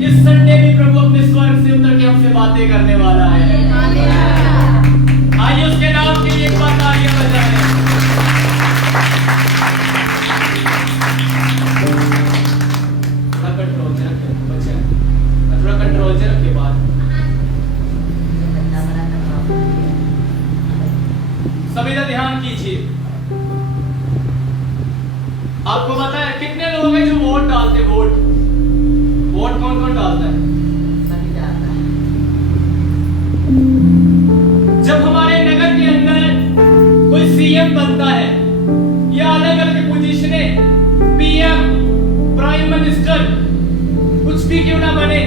इस संडे भी प्रभु अपने स्वर्ग से उतर के हमसे बातें करने वाला है। आइए उसके नाम के लिए एक बार तालियां बजाएं। कंट्रोल से रखिए बच्चे, थोड़ा कंट्रोल से रखिए बात। सभी का ध्यान कीजिए। आपको पता है कितने लोग हैं जो वोट डालते हैं? वोट कौन कौन डालता है? सभी डालता है। जब हमारे नगर के अंदर कोई सीएम बनता है या अलग अलग पोजीशनें, पीएम, प्राइम मिनिस्टर, कुछ भी क्यों ना बने,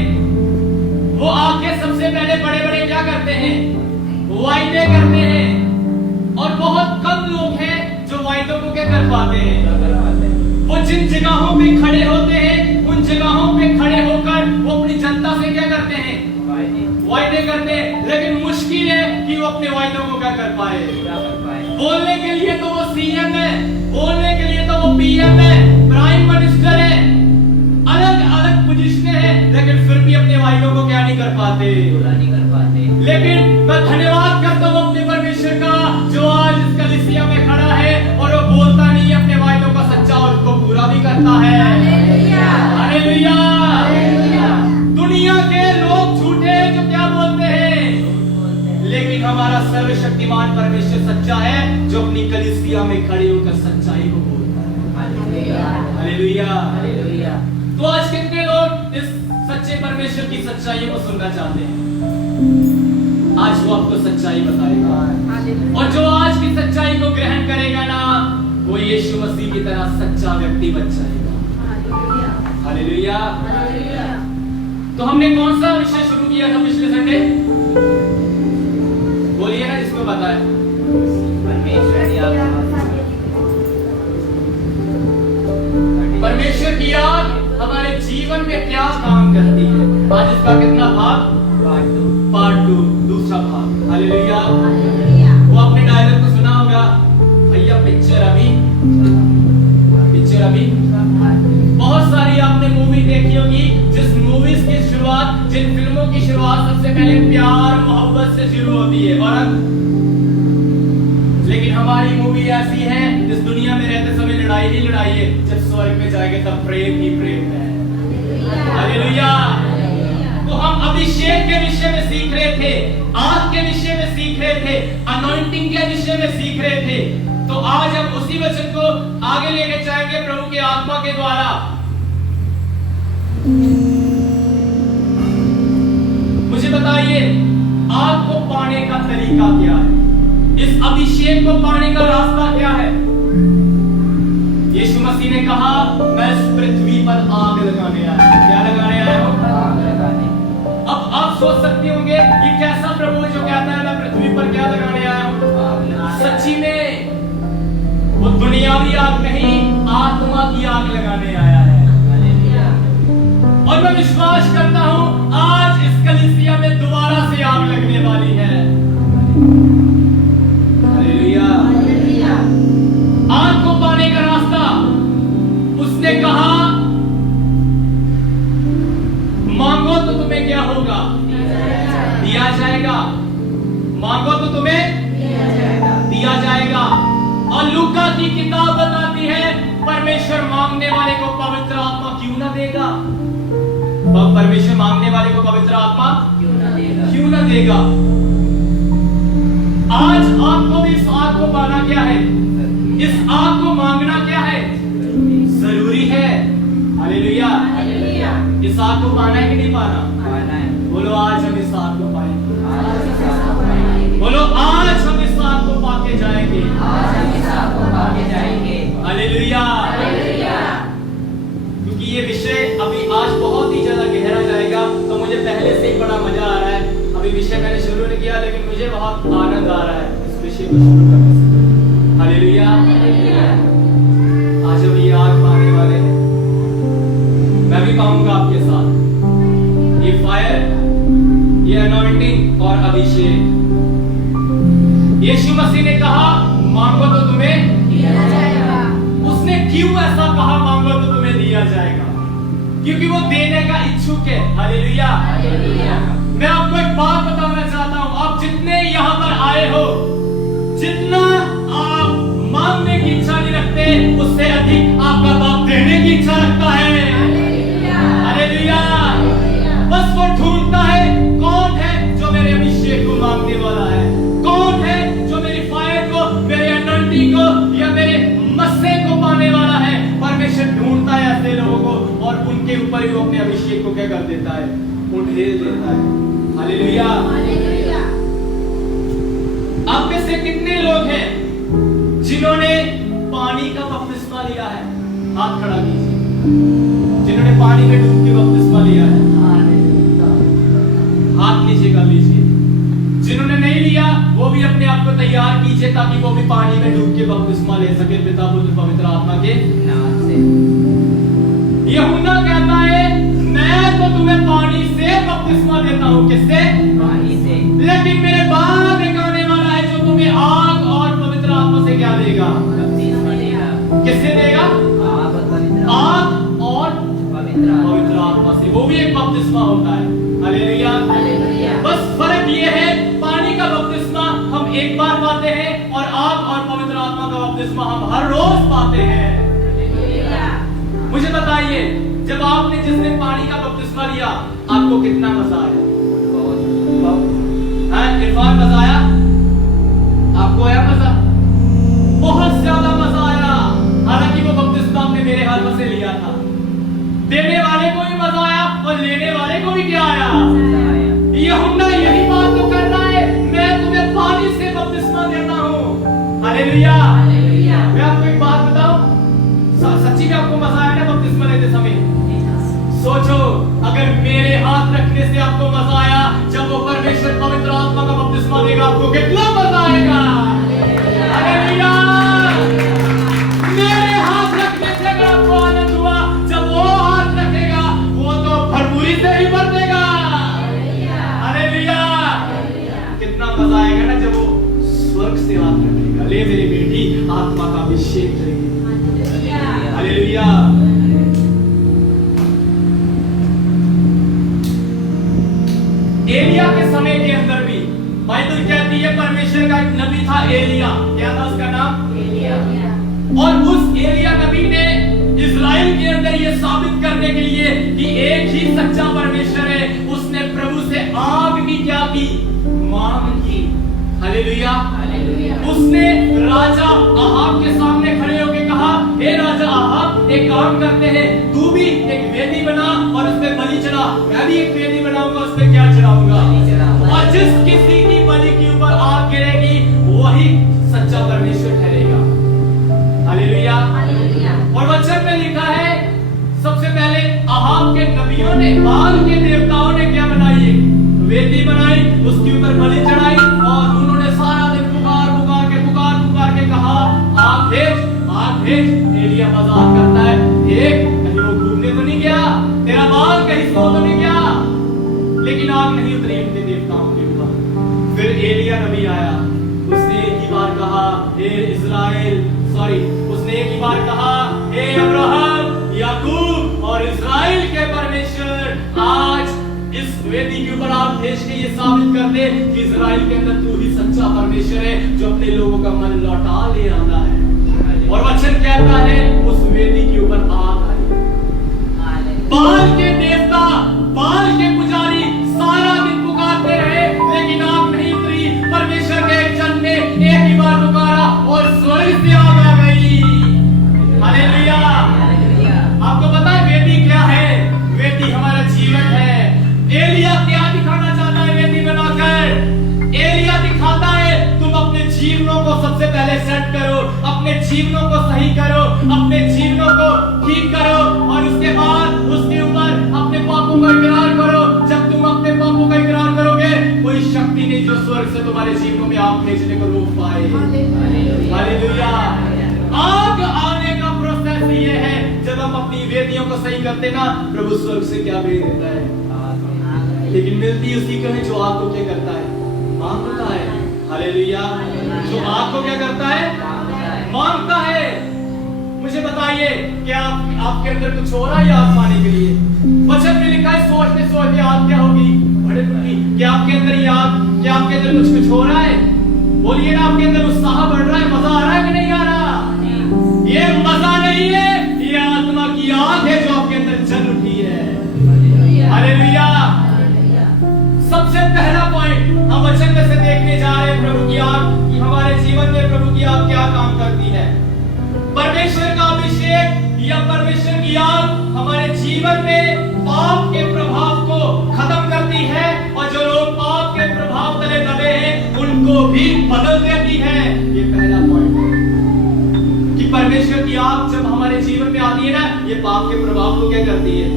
वो आके सबसे पहले बड़े बड़े क्या करते हैं? वायदे करते हैं। और बहुत कम लोग हैं जो वायदों को क्या कर पाते हैं। वो जिन जगहों पे खड़े होते हैं, उन जगहों पे खड़े होकर वो अपनी जनता से क्या करते हैं? वायदे करते हैं। लेकिन मुश्किल है कि वो अपने वायदों को क्या कर पाए। बोलने के लिए तो वो सीएम है, बोलने के लिए तो वो पीएम है, प्राइम मिनिस्टर है, अलग अलग पोजीशनें हैं, लेकिन फिर भी अपने वायदों को क्या नहीं कर पाते, पूरा नहीं कर पाते। लेकिन मैं धन्यवाद करता हूँ अपने परमेश्वर का, जो आज इस कलीसिया में खड़ा है और वो बोलता नहीं है, अपने वायदों का सच्चा और उसको पूरा भी करता है। Hallelujah, hallelujah. दुनिया के लोग झूठे जो क्या बोलते हैं, लेकिन हमारा सर्वशक्तिमान परमेश्वर सच्चा है, जो अपनी कलीसिया में खड़े होकर सच्चाई को बोलता है। Hallelujah, hallelujah, hallelujah. तो आज कितने लोग इस सच्चे परमेश्वर की सच्चाई को सुनना चाहते हैं? आज वो आपको सच्चाई बताएगा, और जो आज की सच्चाई को ग्रहण करेगा ना, वो यीशु मसीह की तरह सच्चा व्यक्ति बन जाएगा। Hallelujah, hallelujah. तो हमने कौन सा विषय शुरू किया था पिछले संडे? बोलिए ना जिसको पता है। परमेश्वर की याद हमारे जीवन में क्या काम करती है। आज इसका कितना भाग? पार्ट 2, दूसरा भाग। हालेलुया। वो आपने डायलॉग को सुना होगा, भैया पिक्चर अभी बहुत सारी आपने मूवी देखी होगी, जिस मूवीज की शुरुआत, जिन फिल्मों की शुरुआत सबसे पहले प्यार मोहब्बत से शुरू होती है। और लेकिन हमारी मूवी ऐसी है, जिस दुनिया में रहते समय लड़ाई ही लड़ाई है, जब स्वर्ग में जाएंगे तब प्रेम ही प्रेम है। हालेलुया। तो हम अभिषेक के विषय में सीख रहे थे, आग के विषय में सीख रहे थे, अनॉइंटिंग के विषय में सीख रहे थे। तो आज हम उसी वचन को आगे लेके जाएंगे प्रभु के आत्मा के द्वारा। मुझे बताइए, आग को पाने का तरीका क्या है? इस अभिषेक को पाने का रास्ता क्या है? यीशु मसीह ने कहा, मैं इस पृथ्वी पर आग लगाने आया। क्या लगाने आया हो? आग लगाने। अब आप सोच सकते होंगे कि कैसा प्रभु जो कहता है मैं पृथ्वी पर क्या लगाने आया हूं? सच्ची में वो दुनियावी आग नहीं, आत्मा की आग लगाने आया है। और मैं विश्वास करता हूं आज इस कलीसिया में दोबारा से आग लगने वाली है। Hallelujah, hallelujah. आग को पाने का रास्ता, उसने कहा मांगो तो तुम्हें क्या होगा? दिया जाएगा। मांगो तो तुम्हें दिया जाएगा। और लूका की किताब बताती है, परमेश्वर मांगने वाले को पवित्र आत्मा क्यों ना देगा? परमेश्वर मांगने वाले को पवित्र आत्मा क्यों ना देगा? आज आपको भी इस आग को पाना क्या है? इस आग को मांगना क्या है? जरूरी है। Hallelujah, hallelujah. इस आग को पाना है कि नहीं पाना? पाना है। बोलो आज हम इस आग को पाएंगे। बोलो आज हम इस आग को पाके जाएंगे। आज हम इस आग को पाके जाएंगे। Hallelujah, hallelujah. क्योंकि ये विषय अभी आज बहुत ही ज्यादा गहरा जाएगा, तो मुझे पहले से ही बड़ा मजा आ रहा है। अभी विषय मैंने शुरू नहीं किया, लेकिन मुझे बहुत आनंद आ रहा है इस विषय को शुरू करने से। Hallelujah, hallelujah. आज हम ये आग पाने वाले हैं। मैं भी पाऊंगा आपके साथ ये फायर, ये अनॉइंटिंग और अभिषेक। यीशु मसीह ने कहा मांगो तो तुम्हें दिया जाएगा। उसने क्यों ऐसा कहा मांगो तो तुम्हें दिया जाएगा? क्योंकि वो देने का इच्छुक है। हालेलुया। मैं आपको एक बात बताना चाहता हूं, आप जितने यहाँ पर आए हो, जितना आप मांगने की इच्छा नहीं रखते, उससे अधिक आपका बाप देने की इच्छा रखता है। हालेलुया। बस वो ढूंढता है कौन है जो मेरे अभिषेक को मांगने वाला है, कौन है जो मेरी फायर को, मेरे अनॉइंटिंग को या मेरे मस्से को पाने वाला है। परमेश्वर ढूंढता है ऐसे लोगों को और उनके ऊपर ही वो अपने अभिषेक को क्या कर देता है, उठेल देता है। हालेलुया। आप में से कितने लोग हैं जिन्होंने पानी का बपतिस्मा लिया है? हाथ खड़ा कीजिए। जिन्होंने पानी में डूब के बपतिस्मा लिया है, हाथ नीचे कर लीजिए। जिन्होंने नहीं लिया वो भी अपने आप को तैयार कीजिए ताकि वो भी पानी में डूब के बपतिस्मा ले सके पिता पुत्र पवित्र आत्मा के नाम से। यूहन्ना कहता है मैं तो तुम्हें पानी से बपतिस्मा देता हूं। किससे? पानी से। लेकिन मेरे बाद एक आने वाला है जो तुम्हें आग और पवित्र आत्मा से क्या देगा? बपतिस्मा देगा। किससे देगा? आग और पवित्र आत्मा से। वो भी एक बपतिस्मा होता है। हालेलुया। बस फर्क ये है, पानी का बपतिस्मा हम एक बार पाते हैं और आग और पवित्र आत्मा का बपतिस्मा हम हर रोज पाते हैं। मुझे बताइए, जब आपने जिस दिन पानी का बपतिस्मा लिया आपको कितना मजा आया? इरफान मजा आया? आपको आया मजा? बहुत ज्यादा मजा आया। हालांकि वो बपतिस्मा आपने मेरे हाथों से लिया था। देने वाले को भी मजा आया और लेने वाले को भी क्या आया? यूहन्ना यही बात तो कर रहा है, मैं तुम्हें पानी से बपतिस्मा देता हूं। हालेलुया। मैं आपको एक बात बताऊं, सच्ची में आपको मजा आया ना बपतिस्मा लेते समय? सोचो, अगर मेरे हाथ रखने से आपको मजा आया, जब वो परमेश्वर पवित्र आत्मा का बपतिस्मा देगा आपको कितना मजा आएगा? हालेलुया। मेरे हाथ रखने से अगर आपको आनंद हुआ, जब वो हाथ रखेगा वो तो भरपूरी से ही भर देगा। हालेलुया। कितना मजा आएगा ना जब वो स्वर्ग से हाथ रखेगा, ले मेरी बेटी आत्मा का अभिषेक करेगी। हालेलुया। एलिया के समय के अंदर भी बाइबल कहती है परमेश्वर का एक नबी था एलिया। क्या था उसका नाम? एलिया। और उस एलिया नबी ने इस्राएल के अंदर ये साबित करने के लिए कि एक ही सच्चा परमेश्वर है, उसने प्रभु से आग भी क्या की? मांग की। हालेलुया। उसने राजा आहाब के सामने खड़े होकर कहा, हे राजा आहाब, एक काम करते हैं, तू भी एक वेदी बना और उस पे बलि चढ़ा, मैं भी एक वेदी बनाऊंगा, उस पे क्या चढ़ाऊंगा? और जिस किसी की बलि के ऊपर आग गिरेगी वही सच्चा परमेश्वर ठहरेगा। हालेलुया। और वचन में लिखा है सबसे पहले आहाब के नबियों ने, बाल के देवताओं ने क्या बनाई? वेदी बनाई, उसके ऊपर बलि चढ़ाई और उन्होंने सारा दिन पुकार के कहा आग भेज। एलिया मजाक करता है, कहीं वो घूमने तो नहीं गया, तेरा बाल कहीं सो तो नहीं गया? लेकिन आग नहीं उतरी उनके देवताओं के ऊपर। फिर एलिया नबी आया, उसने एक ही बार कहा, उसने एक ही बार कहा, हे अब्राहम, याकूब और इस्राएल के परमेश्वर, आज इस वेदी के ऊपर आप भेज के ये साबित कर दे कि इस्राएल के अंदर तू ही सच्चा परमेश्वर है जो अपने लोगों का मन लौटा ले आता है। और वचन कहता है उस वेदी के ऊपर आग आई। बाल के देवता, बाल के पुजारी सारा दिन पुकारते रहे लेकिन आग नहीं उतरी। परमेश्वर के एक जन ने एक ही बार पुकारा और स्वर्ग से आग आ गई। हालेलुया। आपको पता है वेदी क्या है? वेदी हमारा जीवन है। एलिया क्या दिखाना चाहता है वेदी बनाकर? एलिया दिखाता है तुम अपने जीवनों को सबसे पहले सेट करो, अपने जीवनों को सही करो, अपने जीवनों को ठीक करो और उसके बाद उसके ऊपर अपने पापों का इकरार करो। जब तुम अपने पापों का इकरार करोगे कोई शक्ति नहीं जो स्वर्ग से तुम्हारे जीवनों में आग भेजने को रोक पाए। हालेलुया। आग आने का प्रोसेस ये है, जब हम अपनी वेदियों को सही करते ना, प्रभु स्वर्ग से क्या भेज देता है? लेकिन मिलती उसी को है जो आग को क्या करता है? मांगता है। हालेलुया। जो आग को क्या करता है? मांगता है। मुझे बताइए, क्या आपके अंदर कुछ हो रहा है आग पाने के लिए? वचन में लिखा है सोचते सोचते आग क्या होगी, भड़क उठेगी। क्या आपके अंदर ये आग, क्या आपके अंदर कुछ हो रहा है? बोलिए ना, आपके अंदर उत्साह बढ़ रहा है, मजा आ रहा है कि नहीं आ रहा? ये मजा नहीं है, ये आत्मा की आग है जो आपके अंदर जल उठी है। हालेलुया। सबसे पहला पॉइंट हम वचन में से देखने जा रहे हैं प्रभु की आग, कि हमारे जीवन में प्रभु की आग क्या काम करती है। परमेश्वर का अभिषेक या परमेश्वर की आग हमारे जीवन में पाप के प्रभाव को खत्म करती है, और जो लोग पाप के प्रभाव तले दबे हैं उनको भी बदल देती है। ये पहला पॉइंट है कि परमेश्वर की आग जब हमारे जीवन में आती है ना, ये पाप के प्रभाव को क्या करती है,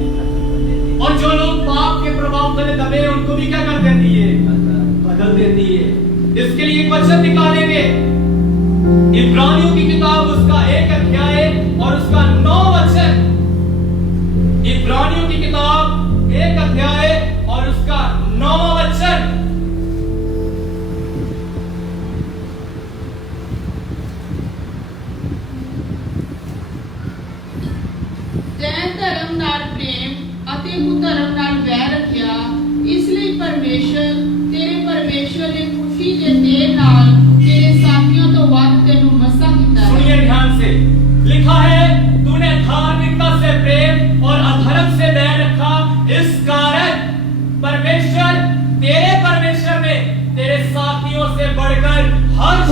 और जो लोग पाप के प्रभाव तले दबे हैं उनको भी क्या कर देती है, बदल देती है। इसके लिए एक वचन निकालेंगे, इब्रानियों की किताब उसका 1 अध्याय और उसका 9 वचन। इब्रानियों की किताब 1 अध्याय और उसका 9 वचन। तैं धर्म नाल प्रेम ਅਤੇ कुधर्म नाल वैर रखिया, इसलिए परमेश्वर ने खुशी दे तेल नाल तेरे साथियों तो वध तेनू मसा कीता है। सुनिए ध्यान से, लिखा है तूने धार्मिकता से प्रेम और अधर्म से बैर रखा, इस कारण परमेश्वर ने तेरे साथियों से बढ़कर हर्ष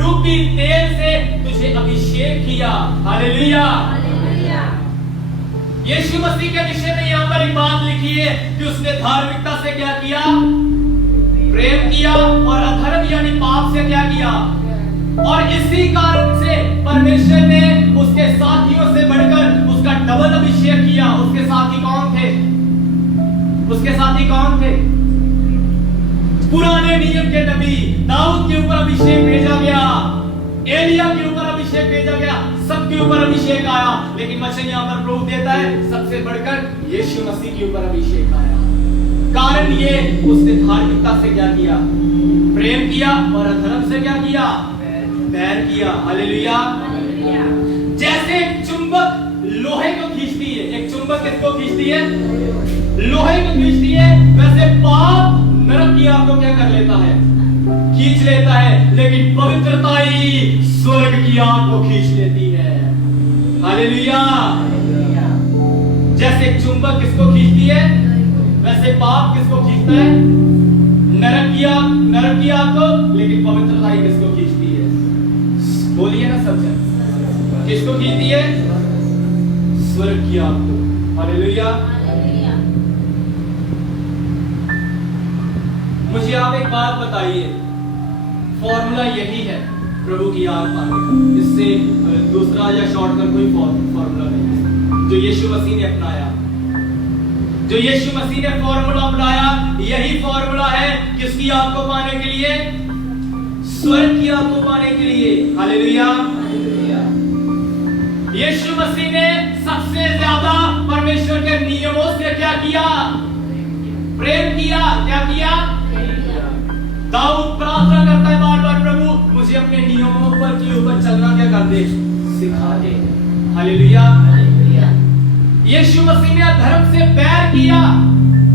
रूपी तेल से तुझे अभिषेक किया। हालेलुया। यीशु मसीह के विषय में यहाँ पर एक बात लिखी है कि उसने धार्मिकता से क्या किया, प्रेम किया, और अधर्म यानी पाप से क्या किया, और इसी कारण से परमेश्वर ने उसके साथियों से बढ़कर उसका डबल अभिषेक किया। उसके साथी कौन थे? उसके साथी कौन थे? पुराने नियम के नबी दाऊद के ऊपर अभिषेक भेजा गया, एलिया के ऊपर अभिषेक भेजा गया, सबके ऊपर अभिषेक आया, लेकिन वचन यहाँ पर प्रभु देता है सबसे बढ़कर यीशु मसीह के ऊपर अभिषेक आया। कारण ये, उसने धार्मिकता से क्या किया, प्रेम किया, और अधर्म से क्या किया, बैर किया। हालेलुया। जैसे एक चुंबक लोहे को खींचती है, एक चुंबक किसको खींचती है, लोहे को खींचती है, वैसे पाप नरक की आग को क्या कर लेता है, खींच लेता है, लेकिन पवित्रता ही स्वर्ग की आग को खींच लेती है। हालेलुया। जैसे एक चुंबक किसको खींचती है, वैसे पाप किसको खींचता है, नरक की आग को, लेकिन पवित्रता ही किसको खींचती है, बोलिए ना सब जन, किसको खींचती है, स्वर्ग की आग को। हालेलुया। मुझे आप एक बात बताइए, फॉर्मूला यही है प्रभु की आग पाने का, इससे दूसरा या शॉर्टकट कोई फॉर्मूला नहीं है। जो यीशु मसीह ने अपनाया, जो यीशु मसीह ने फॉर्मूला अपनाया, यही फॉर्मूला है किसकी आग को पाने के लिए, स्वर्ग की आग को पाने के लिए। हालेलुया। यीशु मसीह ने सबसे ज्यादा परमेश्वर के नियमों से क्या किया, प्रेम किया। क्या किया? दाऊद प्रार्थना करता है बार बार, प्रभु मुझे अपने नियमों पर के ऊपर चलना क्या कर दे, सिखा दे। हालेलुया। यीशु मसीह ने धर्म से बैर किया,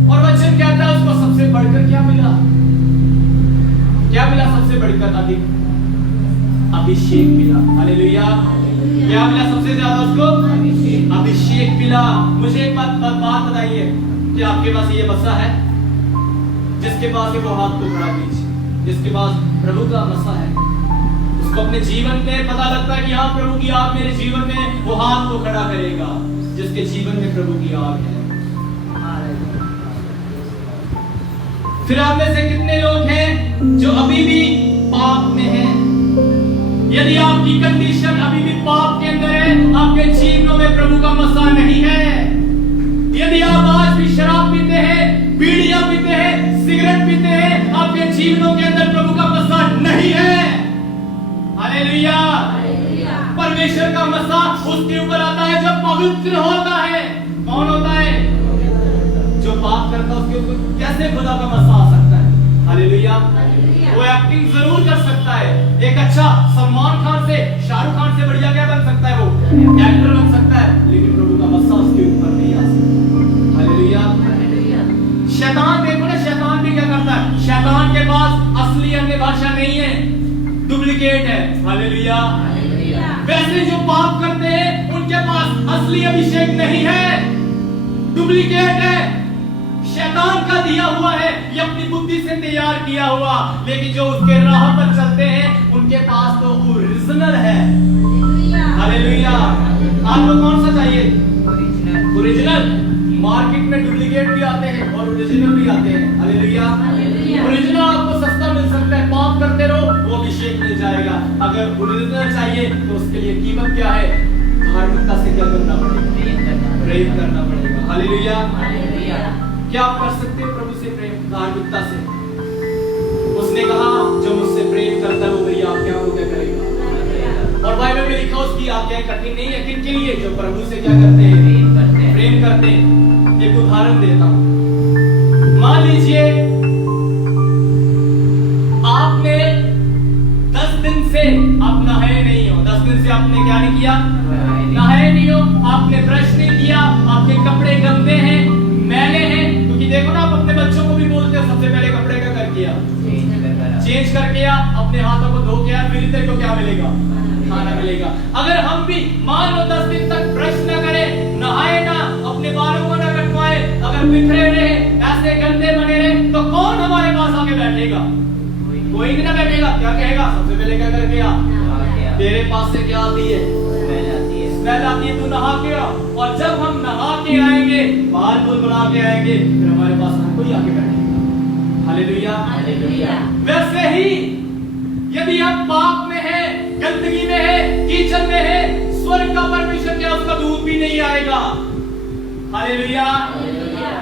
और वचन कहता है उसको सबसे बढ़कर क्या मिला, क्या मिला, सबसे बढ़कर अधिक अभिषेक मिला। हालेलुया। क्या मिला सबसे ज्यादा उसको, अभिषेक मिला। मुझे एक बात बताइए कि आपके पास ये मसा है, जिसके पास वो हाथ को खड़ा कीजिए, जिसके पास प्रभु का मसा है, उसको अपने जीवन में पता लगता है कि हाँ प्रभु की आग मेरे जीवन में, वो हाथ को खड़ा करेगा जिसके जीवन में प्रभु की आग है। फिर आप में से कितने लोग हैं जो अभी भी पाप में हैं? यदि आपकी कंडीशन अभी भी पाप के अंदर है, आपके जीवनों में प्रभु का मसा नहीं है, यदि आप आज भी शराब पीते हैं, बीड़ियां पीते हैं, सिगरेट पीते हैं, आपके जीवनों के अंदर प्रभु का मसा नहीं है। हालेलुया। परमेश्वर का मसा उसके ऊपर आता है जो पवित्र होता है। कौन होता है? जो पाप करता है उसके ऊपर कैसे खुदा का मसा आ सकता है? हालेलुया। वो एक्टिंग जरूर कर सकता है, एक अच्छा सलमान खान से, शाहरुख खान से बढ़िया क्या बन सकता है, वो एक्टर बन सकता है, लेकिन प्रभु का मसा उसके ऊपर नहीं आ सकता। हालेलुया। शैतान देखो ना, शैतान भी क्या करता है, शैतान के पास असली अन्य भाषा नहीं है, डुप्लीकेट है। हालेलुया। वैसे जो पाप करते हैं उनके पास असली अभिषेक नहीं है, डुप्लीकेट है, शैतान का दिया हुआ है, ये अपनी बुद्धि से तैयार किया हुआ। लेकिन जो उसके राह पर चलते हैं उनके पास तो ओरिजिनल है। हालेलुया। आपको कौन सा चाहिए? ओरिजिनल। मार्केट में डुप्लीकेट भी आते हैं और ओरिजिनल भी आते हैं। हालेलुया। ओरिजिनल आपको सस्ता मिल सकता है, पाप करते रहो वो अभिषेक मिल जाएगा। अगर ओरिजिनल चाहिए तो उसके लिए कीमत क्या है? धार्मिकता से क्या करना पड़ेगा? प्रेम करना पड़ेगा। हालेलुया। क्या आप कर सकते हो प्रभु से प्रेम? धार्मिकता से। उसने कहा जो मुझसे प्रेम करता है वो मेरी आज्ञाओं को करेगा। और बाइबल में लिखा उसकी आज्ञाएं कठिन नहीं है। किनके लिए? जो प्रभु से क्या करते हैं? प्रेम करते हैं। एक उदाहरण देता हूं। मान लीजिए आपने 10 दिन से आप नहाए नहीं हो। 10 दिन से आपने क्या नहीं किया? नहाए नहीं हो। आपने ब्रश नहीं किया, आपके कपड़े गंदे हैं, मैले हैं। क्योंकि देखो ना, आप अपने बच्चों को भी बोलते हो सबसे पहले कपड़े का कर किया, चेंज करके आ, अपने हाथों को धो के आ, फिर तेरे को क्या मिलेगा? खाना मिलेगा। अगर हम भी मान लो 10 दिन तक ब्रश ना करें, नहाए ना, अपने बालों को ना कटवाए, अगर बिखरे रहे, ऐसे गंदे बने रहे, तो कौन हमारे पास आके बैठेगा? कोई भी ना बैठेगा। क्या कहेगा? सबसे पहले क्या करके आ, तेरे पास से क्या आती है? स्मेल आती है, तू नहा के आ। और जब हम नहा के आएंगे, बाल बुलबुला के आएंगे, फिर हमारे पास कोई आके बैठेगा। हालेलुया। वैसे ही यदि हम पाप में है, गंदगी में है, कीचड़ में है, स्वर्ग का परमेश्वर क्या उसका दूध भी नहीं आएगा। हालेलुया।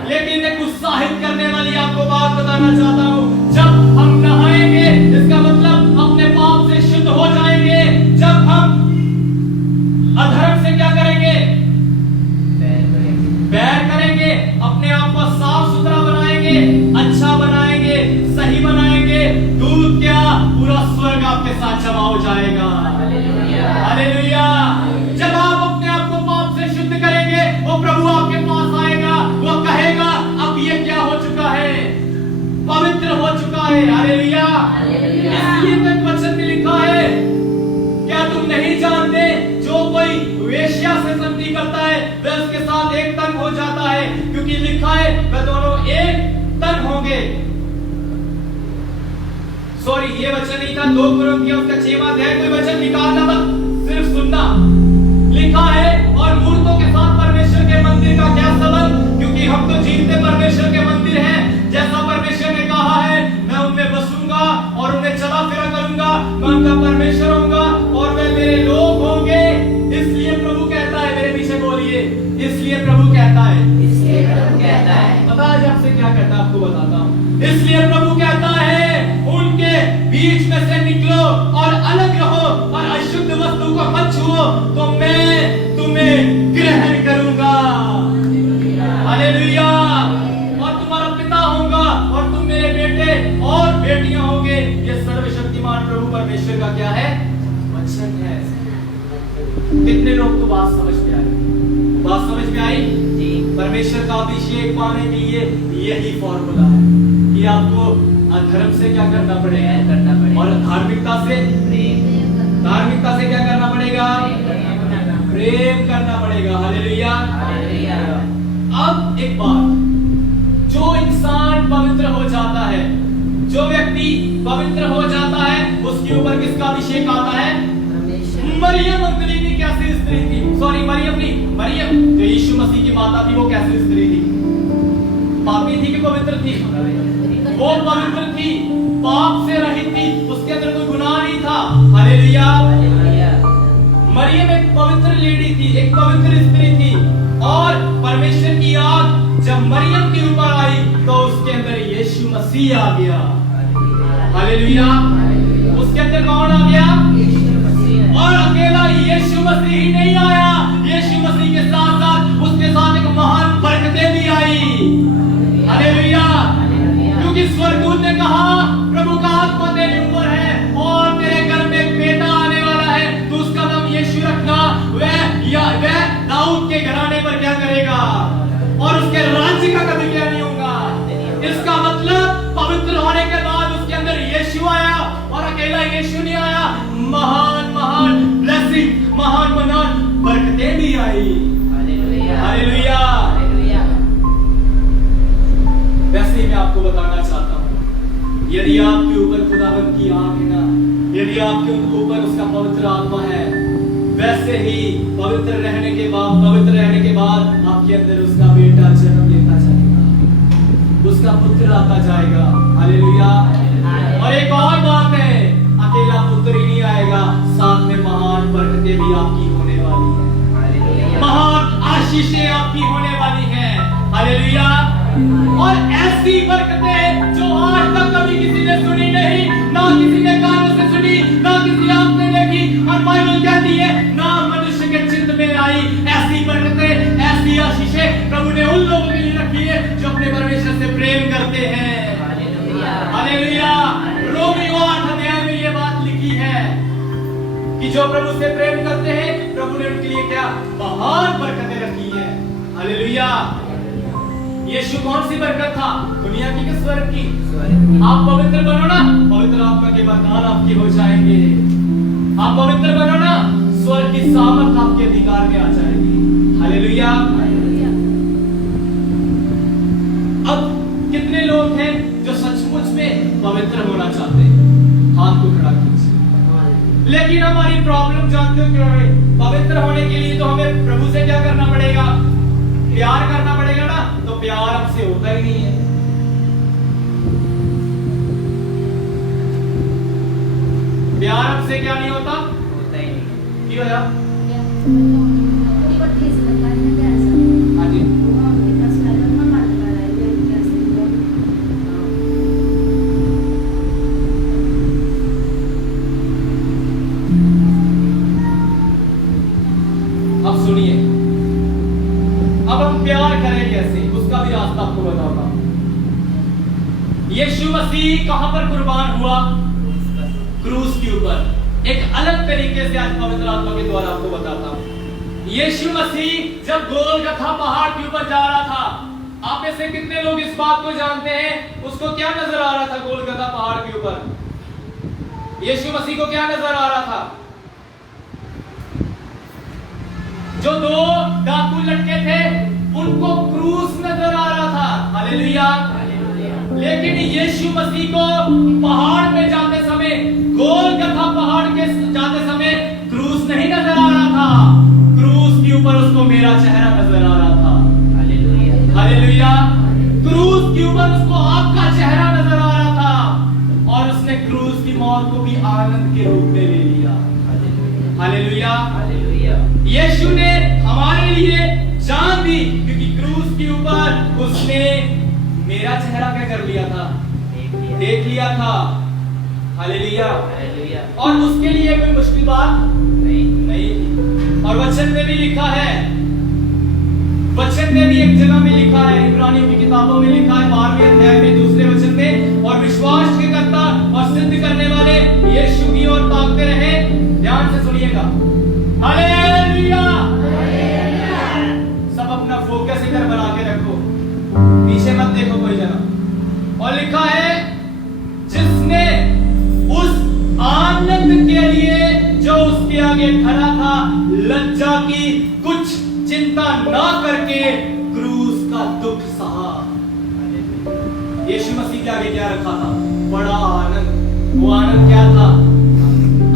लेकिन एक उत्साहित करने वाली आपको बात बताना चाहता हूं। जब हम नहाएंगे इसका मतलब अपने पाप से शुद्ध हो जाएंगे। जब हम अधर्म से क्या करेंगे? बैर करेंगे, अपने आप को साफ सुथरा बनाएंगे, अच्छा बनाएंगे, सही बनाएंगे। दूध क्या? पूरा स्वर्ग आपके साथ जमा हो जाएगा। हालेलुया। जब आप अपने आप को पाप से शुद्ध करेंगे, वो प्रभु आपके पास आएगा, वो कहेगा अब ये क्या हो चुका है? पवित्र हो चुका है। हालेलुया। इसलिए तो एक वचन में लिखा है, क्या तुम नहीं जानते जो कोई वेश्या से संधि करता है वह उसके साथ एक तन हो जाता है? क्योंकि लिखा है वह दोनों एक तन होंगे। सॉरी, ये वचन नहीं था, 2 कुरिन्थियों उसका 6वां अध्याय। कोई वचन निकालना मत, सिर्फ सुनना। लिखा है और मूर्तों के साथ परमेश्वर के मंदिर का क्या संबंध? क्योंकि हम तो जीवते परमेश्वर के मंदिर हैं। जैसा परमेश्वर ने कहा है, मैं उनमें बसूंगा और उन्हें चला फिरा करूंगा, मैं उनका परमेश्वर होऊंगा और वे मेरे लोग होंगे। इसलिए प्रभु कहता है, मेरे पीछे बोलिए, इसलिए प्रभु कहता है, पता है आपसे क्या कहता है? आपको बताता हूं। इसलिए प्रभु कहता है उनके बीच में से निकलो और अलग रहो और अशुद्ध वस्तु को मत छुओ, तो मैं तुम्हें ग्रहण करूंगा। हालेलुया। और तुम्हारा पिता होऊंगा और तुम मेरे बेटे और बेटियां होंगे। ये सर्वशक्तिमान प्रभु परमेश्वर का क्या है? वचन है। कितने लोग को बात समझ में आई? बात समझ में आई? परमेश्वर का अभिषेक पाने के लिए यही फॉर्मूला है कि आपको अधर्म से क्या करना पड़ेगा और धार्मिकता से क्या करना पड़ेगा? प्रेम करना पड़ेगा। हालेलुया। अब एक बात, जो इंसान पवित्र हो जाता है, जो व्यक्ति पवित्र हो जाता है, उसके ऊपर किसका अभिषेक आता है? मरियम मगदलीनी कैसी स्त्री थी? सॉरी, मरियम नहीं, मरियम जो यीशु मसीह की माता थी, वो कैसी स्त्री थी? पापी थी कि पवित्र थी? वो पवित्र थी, पाप से रहित थी, उसके अंदर कोई गुनाह नहीं था। हालेलुया। मरियम एक पवित्र लेडी थी, एक पवित्र स्त्री थी। और परमेश्वर की आग जब मरियम के ऊपर आई तो उसके अंदर यीशु मसीह आ गया। हालेलुया। उसके अंदर कौन आ गया? और अकेला यीशु मसीह ही नहीं आया, यीशु मसीह के साथ साथ उसके साथ एक महान बरकतें भी आई। हालेलुया। क्योंकि स्वर्गदूत ने कहा प्रभु का आत्मा तेरे ऊपर है और तेरे घर में एक बेटा आने वाला है, तो उसका नाम यीशु रखना। वह दाऊद के घराने पर क्या करेगा और उसके राज्य का यीशु नहीं आया, महान महान ब्लेसिंग, महान महान बरकतें भी आई। Hallelujah hallelujah. हालेलुया। वैसे ही मैं आपको बताना चाहता हूँ, यदि आपके ऊपर खुदावंद की आंख है ना, यदि आपके ऊपर उसका पवित्र आत्मा है, वैसे ही पवित्र रहने के बाद आपके अंदर उसका बेटा जन्म लेता जाएगा, उसका पुत्र आता जाएगा। हालेलुया। और एक और बात है, अकेला पुत्र ही नहीं आएगा, साथ में महान बरकतें भी आपकी होने वाली है, महान आशीषें आपकी होने वाली हैं। हालेलुया। और ऐसी बरकतें जो आज तक कभी किसी ने सुनी नहीं, ना किसी ने कानों से सुनी, ना किसी आंख ने देखी, और बाइबल कहती है ना मनुष्य के चिंत में आई। ऐसी बरकतें, ऐसी आशीषें प्रभु ने उन लोगों के लिए रखी है जो अपने परमेश्वर से प्रेम करते हैं। हालेलुया। रोमियो 8 अध्याय में ये बात लिखी है कि जो प्रभु से प्रेम करते हैं, प्रभु ने उनके लिए क्या महान बरकतें रखी है। हालेलुया। यीशु कौन सी बरकत था? दुनिया की कि स्वर्ग की? आप पवित्र बनो ना, पवित्र आत्मा के वरदान आपके हो जाएंगे। आप पवित्र बनो ना, स्वर्ग की सामर्थ आपके अधिकार में आ जाएगी। हालेलुया। अब कितने लोग हैं जो सचमुच में पवित्र होना चाहते हैं? हाथ को खड़ा कीजिए। लेकिन हमारी प्रॉब्लम जानते हो क्या है? पवित्र होने के लिए तो हमें प्रभु से क्या करना पड़ेगा? प्यार करना पड़ेगा ना, तो प्यार हमसे होता ही नहीं है। प्यार हमसे क्या नहीं होता? होता ही नहीं। क्यों यार? हाँ जी। अब सुनिए, अब हम प्यार करें कैसे, उसका भी रास्ता आपको बताता हूं। यीशु मसीह कहां पर कुर्बान हुआ? क्रूस के ऊपर। एक अलग तरीके से आज पवित्र आत्मा के द्वारा आपको बताता हूं। यीशु मसीह जब गोलगथा पहाड़ के ऊपर जा रहा था, आप में से कितने लोग इस बात को जानते हैं उसको क्या नजर आ रहा था? गोलगथा पहाड़ के ऊपर यीशु मसीह को क्या नजर आ रहा था? जो दो डाकू लड़के थे उनको क्रूस नजर आ रहा था। हालेलुया। लेकिन यीशु मसीह को पहाड़ पे जाते समय, गोलगथा पहाड़ के जाते समय क्रूस नहीं नजर आ रहा था। क्रूस के ऊपर उसको मेरा चेहरा नजर आ रहा था। Hallelujah hallelujah. क्रूस के ऊपर उसको आपका चेहरा नजर आ रहा था, और उसने क्रूस की मौत को भी आनंद के रूप में ले लिया। हालेलुया। यीशु ने हमारे लिए जान दी, क्योंकि क्रूस के ऊपर उसने मेरा चेहरा क्या कर लिया था? देख लिया था। हालेलुया। और उसके लिए कोई मुश्किल बात नहीं थी। और वचन में भी लिखा है, वचन में भी एक जगह में लिखा है, इब्रानियों की किताबों में लिखा है 12वें अध्याय में 2 वचन में, और विश्वास के करता और सिद्ध करने वाले यीशु की ओर ताकते रहे। ध्यान से सुनिएगा। हालेलुया। सब अपना फोकस इधर बना के रखो, पीछे मत देखो कोई जगह। और लिखा है जिसने उस आनंद के लिए जो उसके आगे खड़ा था, लज्जा की कुछ चिंता ना करके क्रूस का दुख सहा। यीशु मसीह के आगे क्या रखा था? बड़ा आनंद। वो आनंद क्या था?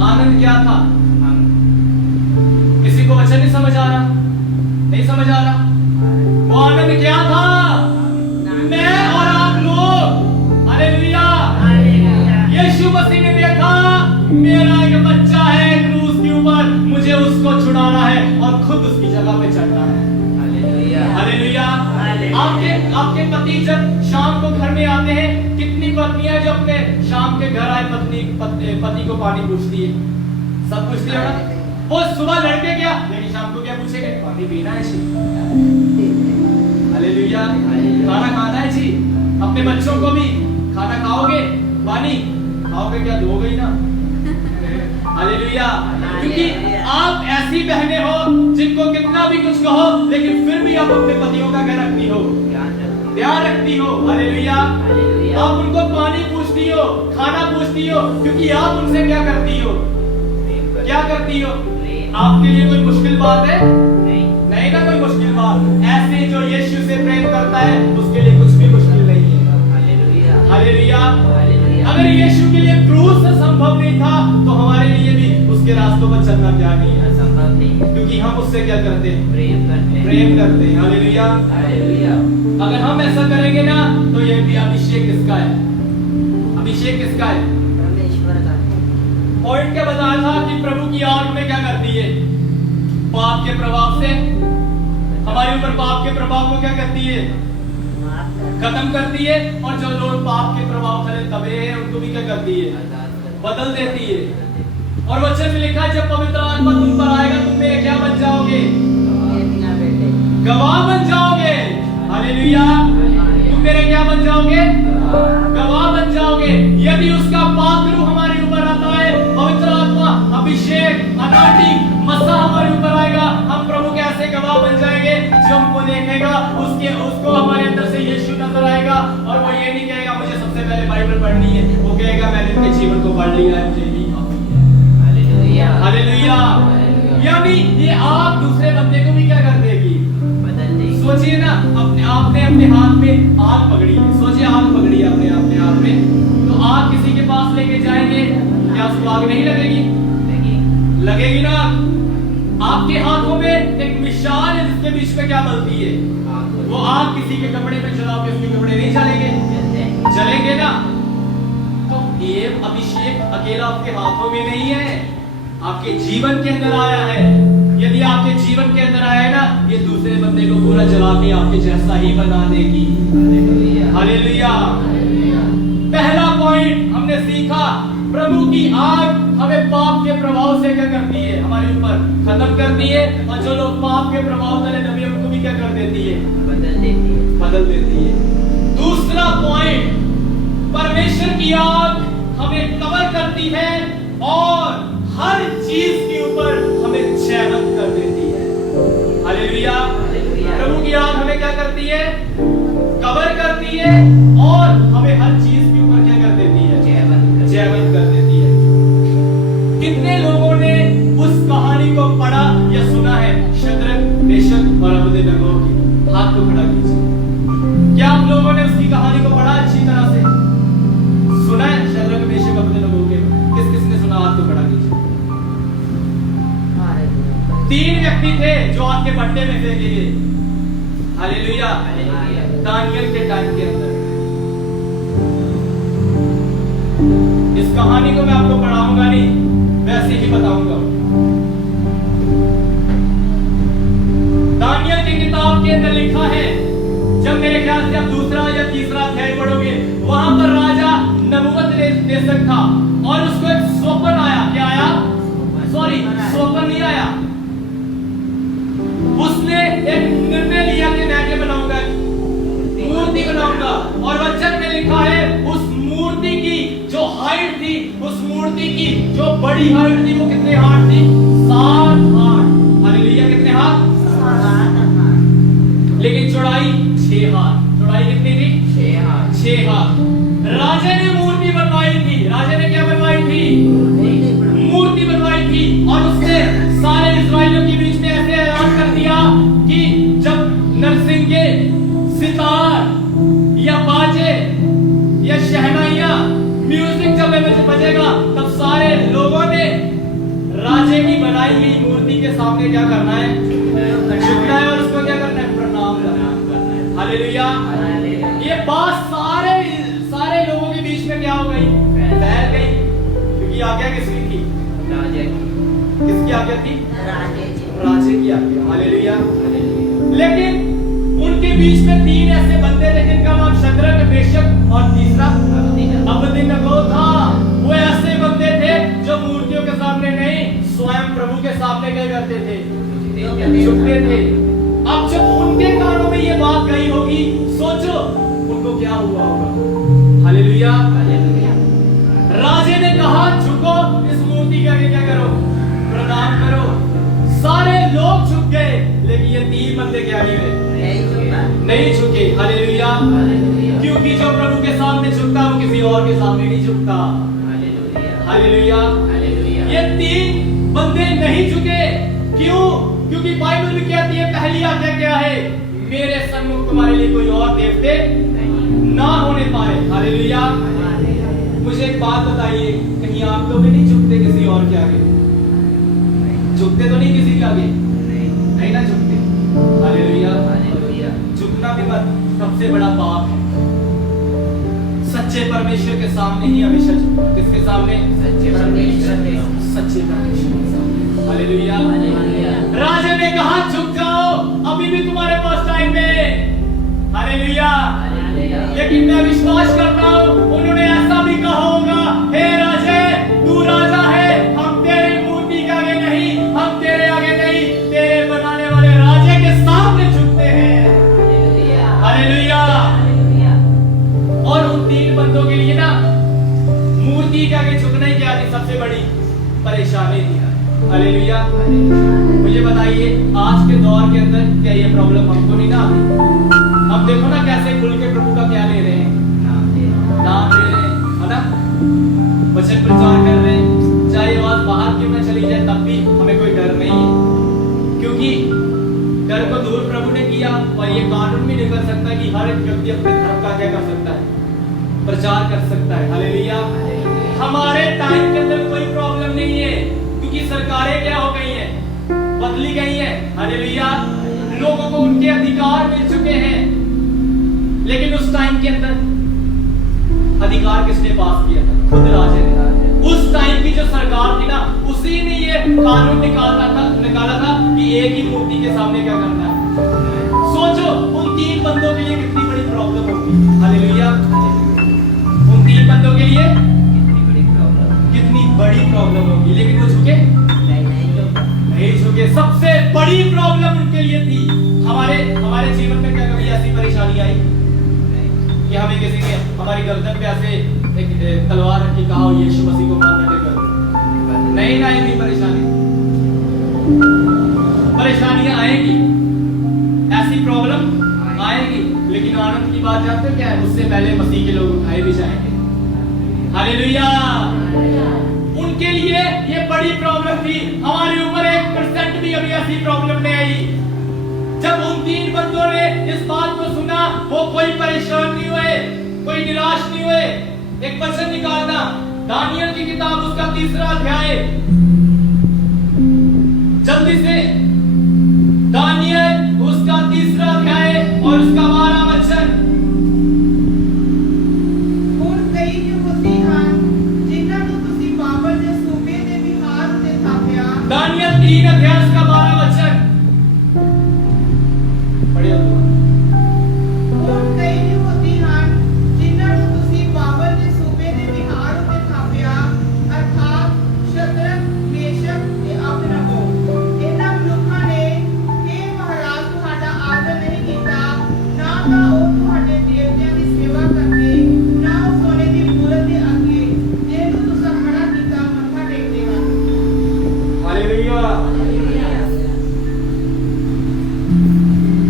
आनंद क्या था? किसी को वचन नहीं समझ आ रहा? नहीं समझ आ रहा? वो आनंद क्या था? मैं और आप लोग। हालेलुया। यीशु मसीह ने देखा मेरा एक बच्चा है क्रूस के ऊपर, मुझे उसको छुड़ाना है और खुद उसकी जगह पे चढ़ना है। हालेलुया। आपके पति जब शाम को घर में आते हैं, कितनी पत्नियां जो अपने शाम के घर आए पति को पानी पूछती है? सब पूछती है ना? वो सुबह लड़के क्या, लेकिन शाम को क्या पूछेंगे? पानी पीना है जी। हालेलुया। खाना खाना है जी। अपने बच्चों को भी खाना खाओगे, पानी खाओगे क्या? दोगे ही ना। हालेलुया। क्योंकि आप ऐसी बहनें हो जिनको कितना भी कुछ कहो, लेकिन फिर भी आप अपने पतियों का क्या रखती हो? ध्यान रखती हो। हालेलुया। आप उनको पानी पूछती हो, हो, खाना पूछती हो, क्योंकि आप उनसे क्या करती हो? क्या करती हो? आपके लिए कोई मुश्किल बात है? नहीं ना कोई मुश्किल बात। ऐसे जो यीशु से प्रेम करता है उसके लिए कुछ भी मुश्किल नहीं है। हालेलुया। अगर यीशु के लिए क्रूस संभव नहीं था तो हमारे लिए भी उसके रास्तों पर चलना क्या नहीं है? संभव नहीं है, क्योंकि हम उससे क्या करते हैं? प्रेम करते हैं। हालेलुया। हालेलुया। अगर हम ऐसा करेंगे ना तो ये भी अभिषेक किसका है? अभिषेक किसका है? परमेश्वर का। पॉइंट क्या बताया था कि प्रभु की आग में क्या करती है? पाप के प्रभाव से हमारे ऊपर पाप के प्रभाव को क्या करती है? खत्म करती है। और जो लोग पाप के प्रभाव तले दबे हैं उनको भी क्या करती है? बदल देती है। और वचन में लिखा है जब पवित्र आत्मा तुम पर आएगा तुम मेरे क्या बन जाओगे? गवाह बन जाओगे। हालेलुया। तुम मेरे क्या बन जाओगे? गवाह बन जाओगे। यदि उसका पाक रूह हमारे ऊपर आता है, पवित्र आत्मा, अभिषेक, अनॉइंटिंग, मसा हमारे ऊपर आएगा, हम प्रभु के ऐसे गवाह बन जाएंगे जो हमको देखेगा उसको हमारे अंदर से यीशु नजर आएगा। और वो ये नहीं कहेगा मुझे सबसे पहले बाइबल पढ़नी है, वो कहेगा मैंने इनके जीवन को पढ़ लिया है, मुझे यही काफी है। हालेलुया। हालेलुया। यानी ये आग दूसरे बंदे को भी क्या कर देगी? बदल देगी। सोचिए ना, आपने अपने हाथ में आग पकड़ी है। सोचिए आग पकड़ी है आपने अपने हाथ में, तो आग किसी के पास लेके जाएंगे, क्या उसको आग नहीं लगेगी? लगेगी ना। आपके हाथों में एक मिसाल है जिसके बीच में क्या बलती है? वो आग किसी के कपड़े में चलाओगे उसके कपड़े नहीं जलेंगे? जलेंगे ना। तो ये अभिषेक अकेला आपके हाथों में नहीं है, आपके जीवन के अंदर आया है। यदि आपके जीवन के अंदर आया है ना, ये दूसरे बंदे को पूरा जला के आपके जैसा ही बना देगी। हालेलुया। पहला पॉइंट हमने सीखा, प्रभु की आग हमें पाप के प्रभाव से क्या करती है? हमारे ऊपर खत्म करती है। और जो लोग पाप के प्रभाव तले दबे उनको भी क्या कर देती है? बदल देती है। दूसरा पॉइंट, परमेश्वर की आग हमें कवर करती है और हर चीज के ऊपर हमें जयवंत कर देती है। हालेलुया। प्रभु की आग हमें क्या करती है? कवर करती है और हमें हर चीज के ऊपर क्या कर देती है? जयवंत कर देती है। कितने लोगों ने उस कहानी को पढ़ा या सुना है? शद्रक, मेशक और अबेदनगो की। हाथ को खड़ा कीजिए। क्या आप लोगों ने उसकी कहानी को पढ़ा अच्छी तरह से? सुना है? शद्रक, मेशक, अबेदनगो के किस किसने सुना? हाथ को खड़ा कीजिए। 3 व्यक्ति थे जो आग के भट्टे में फेंके गए। हालेलुया। दानियल के टाइम के अंदर इस कहानी को मैं आपको पढ़ाऊंगा नहीं, वैसे ही बताऊंगा। दानियल की किताब के अंदर लिखा है, जब मेरे ख्याल से आप दूसरा या तीसरा अध्याय पढ़ोगे, वहां पर राजा नबूकदनेस्सर था और उसको एक स्वप्न आया। क्या आया? सॉरी, स्वप्न नहीं आया। उसने एक निर्णय लिया कि मैं क्या बनाऊंगा? मूर्ति बनाऊंगा। और वचन में लिखा है उस मूर्ति की जो हाइट थी, उस मूर्ति की जो बड़ी हाइट थी, वो कितने हाथ थी? 7 हाथ। हालेलुया। कितने हाथ? 7 हाथ। लेकिन चौड़ाई 6 हाथ। चौड़ाई कितनी थी? 6 हाथ। 6 हाथ। राजा ने मूर्ति बनवाई थी। राजा ने क्या बनवाई थी? मूर्ति बनवाई थी। और उसने सारे इस्राएलियों के बीच में ऐसे ऐलान कर दिया कि जब नरसिंह के सितार या बाजे या शहनाइयां, म्यूजिक जब बजेगा, तब सारे लोगों ने राजे की बनाई हुई मूर्ति के सामने क्या करना है? झुकना है और उसको क्या करना है? प्रणाम करना है। हालेलुया। ये बात सारे लोगों के बीच में क्या हो गई? फैल गई। क्योंकि आज्ञा किसकी थी? राजे की। किसकी आज्ञा थी? राजे की आज्ञा। हालेलुया। लेकिन उनके बीच में 3 ऐसे बंदे थे जिनका नाम शद्रक, मेशक और तीसरा अबेदनगो था। वो ऐसे बंदे थे जो मूर्तियों के सामने नहीं, स्वयं प्रभु के सामने क्या करते थे? झुकते थे। अब जब उनके कानों में ये बात गई होगी, सोचो उनको क्या हुआ होगा। हालेलुया। राजे ने कहा झुको, इस मूर्ति का क्या करो? प्रणाम करो। सारे लोग झुक गए, लेकिन ये 3 बंदे क्या नहीं हुए? नहीं झुके। हालेलुया। क्योंकि जो प्रभु के सामने झुकता है वो किसी और के सामने नहीं झुकता। हालेलुया। ये तीन बंदे नहीं झुके, क्यों? क्योंकि बाइबल में कहती है पहली आज्ञा क्या है? मेरे सन्मुख तुम्हारे लिए कोई और देवते ना होने पाए। हालेलुया। मुझे एक बात बताइए, कहीं आप लोग भी नहीं झुकते किसी और के आगे? झुकते तो नहीं किसी के आगे? नहीं ना झुकते। हालेलुया। झुकना भी मत, सबसे बड़ा पाप है। सच्चे परमेश्वर के सामने ही हमेशा झुकना। किसके सामने? सच्चे परमेश्वर के सामने। हालेलुया। राजा ने कहा झुक जाओ, अभी भी तुम्हारे पास टाइम है। हालेलुया। लेकिन मैं विश्वास करता हूं उन्होंने ऐसा भी कहा होगा, हे राजे तू राजा है, हम तेरी मूर्ति के आगे नहीं, हम तेरे आगे नहीं, तेरे बनाने वाले राजे के सामने झुकते हैं। हालेलुया। और उन तीन बंदों के लिए ना मूर्ति के आगे झुकना ही क्या थी? सबसे बड़ी परेशानी थी। हालेलुया। मुझे बताइए आज के दौर के अंदर क्या ये प्रॉब्लम हमको नहीं ना आती? हम देखो ना कैसे खुल के प्रभु का क्या ले रहे हैं, नाम ले रहे हैं, है ना? वचन प्रचार कर रहे हैं, चाहे आवाज बाहर क्यों ना चली जाए तब भी हमें कोई डर नहीं है, क्योंकि डर को दूर प्रभु ने किया। और ये कानून भी नहीं कर सकता कि हर एक व्यक्ति अपने धर्म का क्या कर सकता है? प्रचार कर सकता है। हालेलुया। हमारे टाइम के अंदर कोई प्रॉब्लम नहीं है, क्योंकि सरकारें क्या हो गई हैं? बदली गई हैं। हालेलुया। लोगों को उनके अधिकार मिल चुके हैं, लेकिन उस टाइम के अंदर अधिकार किसने पास किया था? खुद राजे ने। उस टाइम की जो सरकार थी ना, उसी ने ये कानून निकाला था कि एक ही मूर्ति के सामने क्या करना है। सोचो उन तीन बंदों के लिए कितनी बड़ी प्रॉब्लम होगी। हालेलुया। उन तीन बंदों के लिए कितनी बड़ी प्रॉब्लम होगी, लेकिन वो झुके नहीं झुके। सबसे बड़ी प्रॉब्लम उनके लिए थी। हमारे जीवन में क्या कभी ऐसी परेशानी आई कि हमें किसी ने हमारी गर्दन पे ऐसे एक तलवार रखी, कहा हो यीशु मसीह को मानने कर? नहीं ना, इतनी परेशानियां आएगी, ऐसी प्रॉब्लम आएगी, लेकिन आनंद की बात जानते हो क्या है? उससे पहले मसीह के लोग उठाए भी जाएंगे। हालेलुया। उनके लिए ये बड़ी प्रॉब्लम थी। हमारे ऊपर 1% भी अभी ऐसी प्रॉब्लम नहीं आई। जब उन तीन बंदों ने इस बात को सुना, वो कोई परेशान नहीं हुए, कोई निराश नहीं हुए। एक वचन निकालना, दानियल की किताब उसका 3रा अध्याय, जल्दी से। दानियल उसका 3रा अध्याय और उसका 12वां वचन। दानियल 3 अध्याय उसका 12वां वचन। पढ़िए।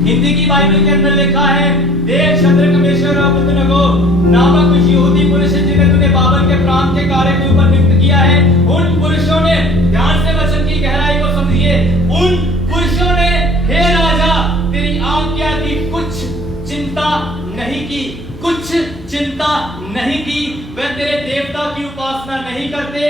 हिंदी की बाइबल के अंदर लिखा है, देख शद्रक मेशक और अबेदनगो नामक कुछ यहूदी पुरुष जिन्हें तूने बाबल के प्रांत के कार्य के ऊपर नियुक्त किया है। उन पुरुषों ने, ध्यान से वचन की गहराई को समझिए, उन पुरुषों ने हे राजा तेरी आज्ञा की कुछ चिंता नहीं की, कुछ चिंता नहीं की। वे तेरे देवता की उपासना नहीं करते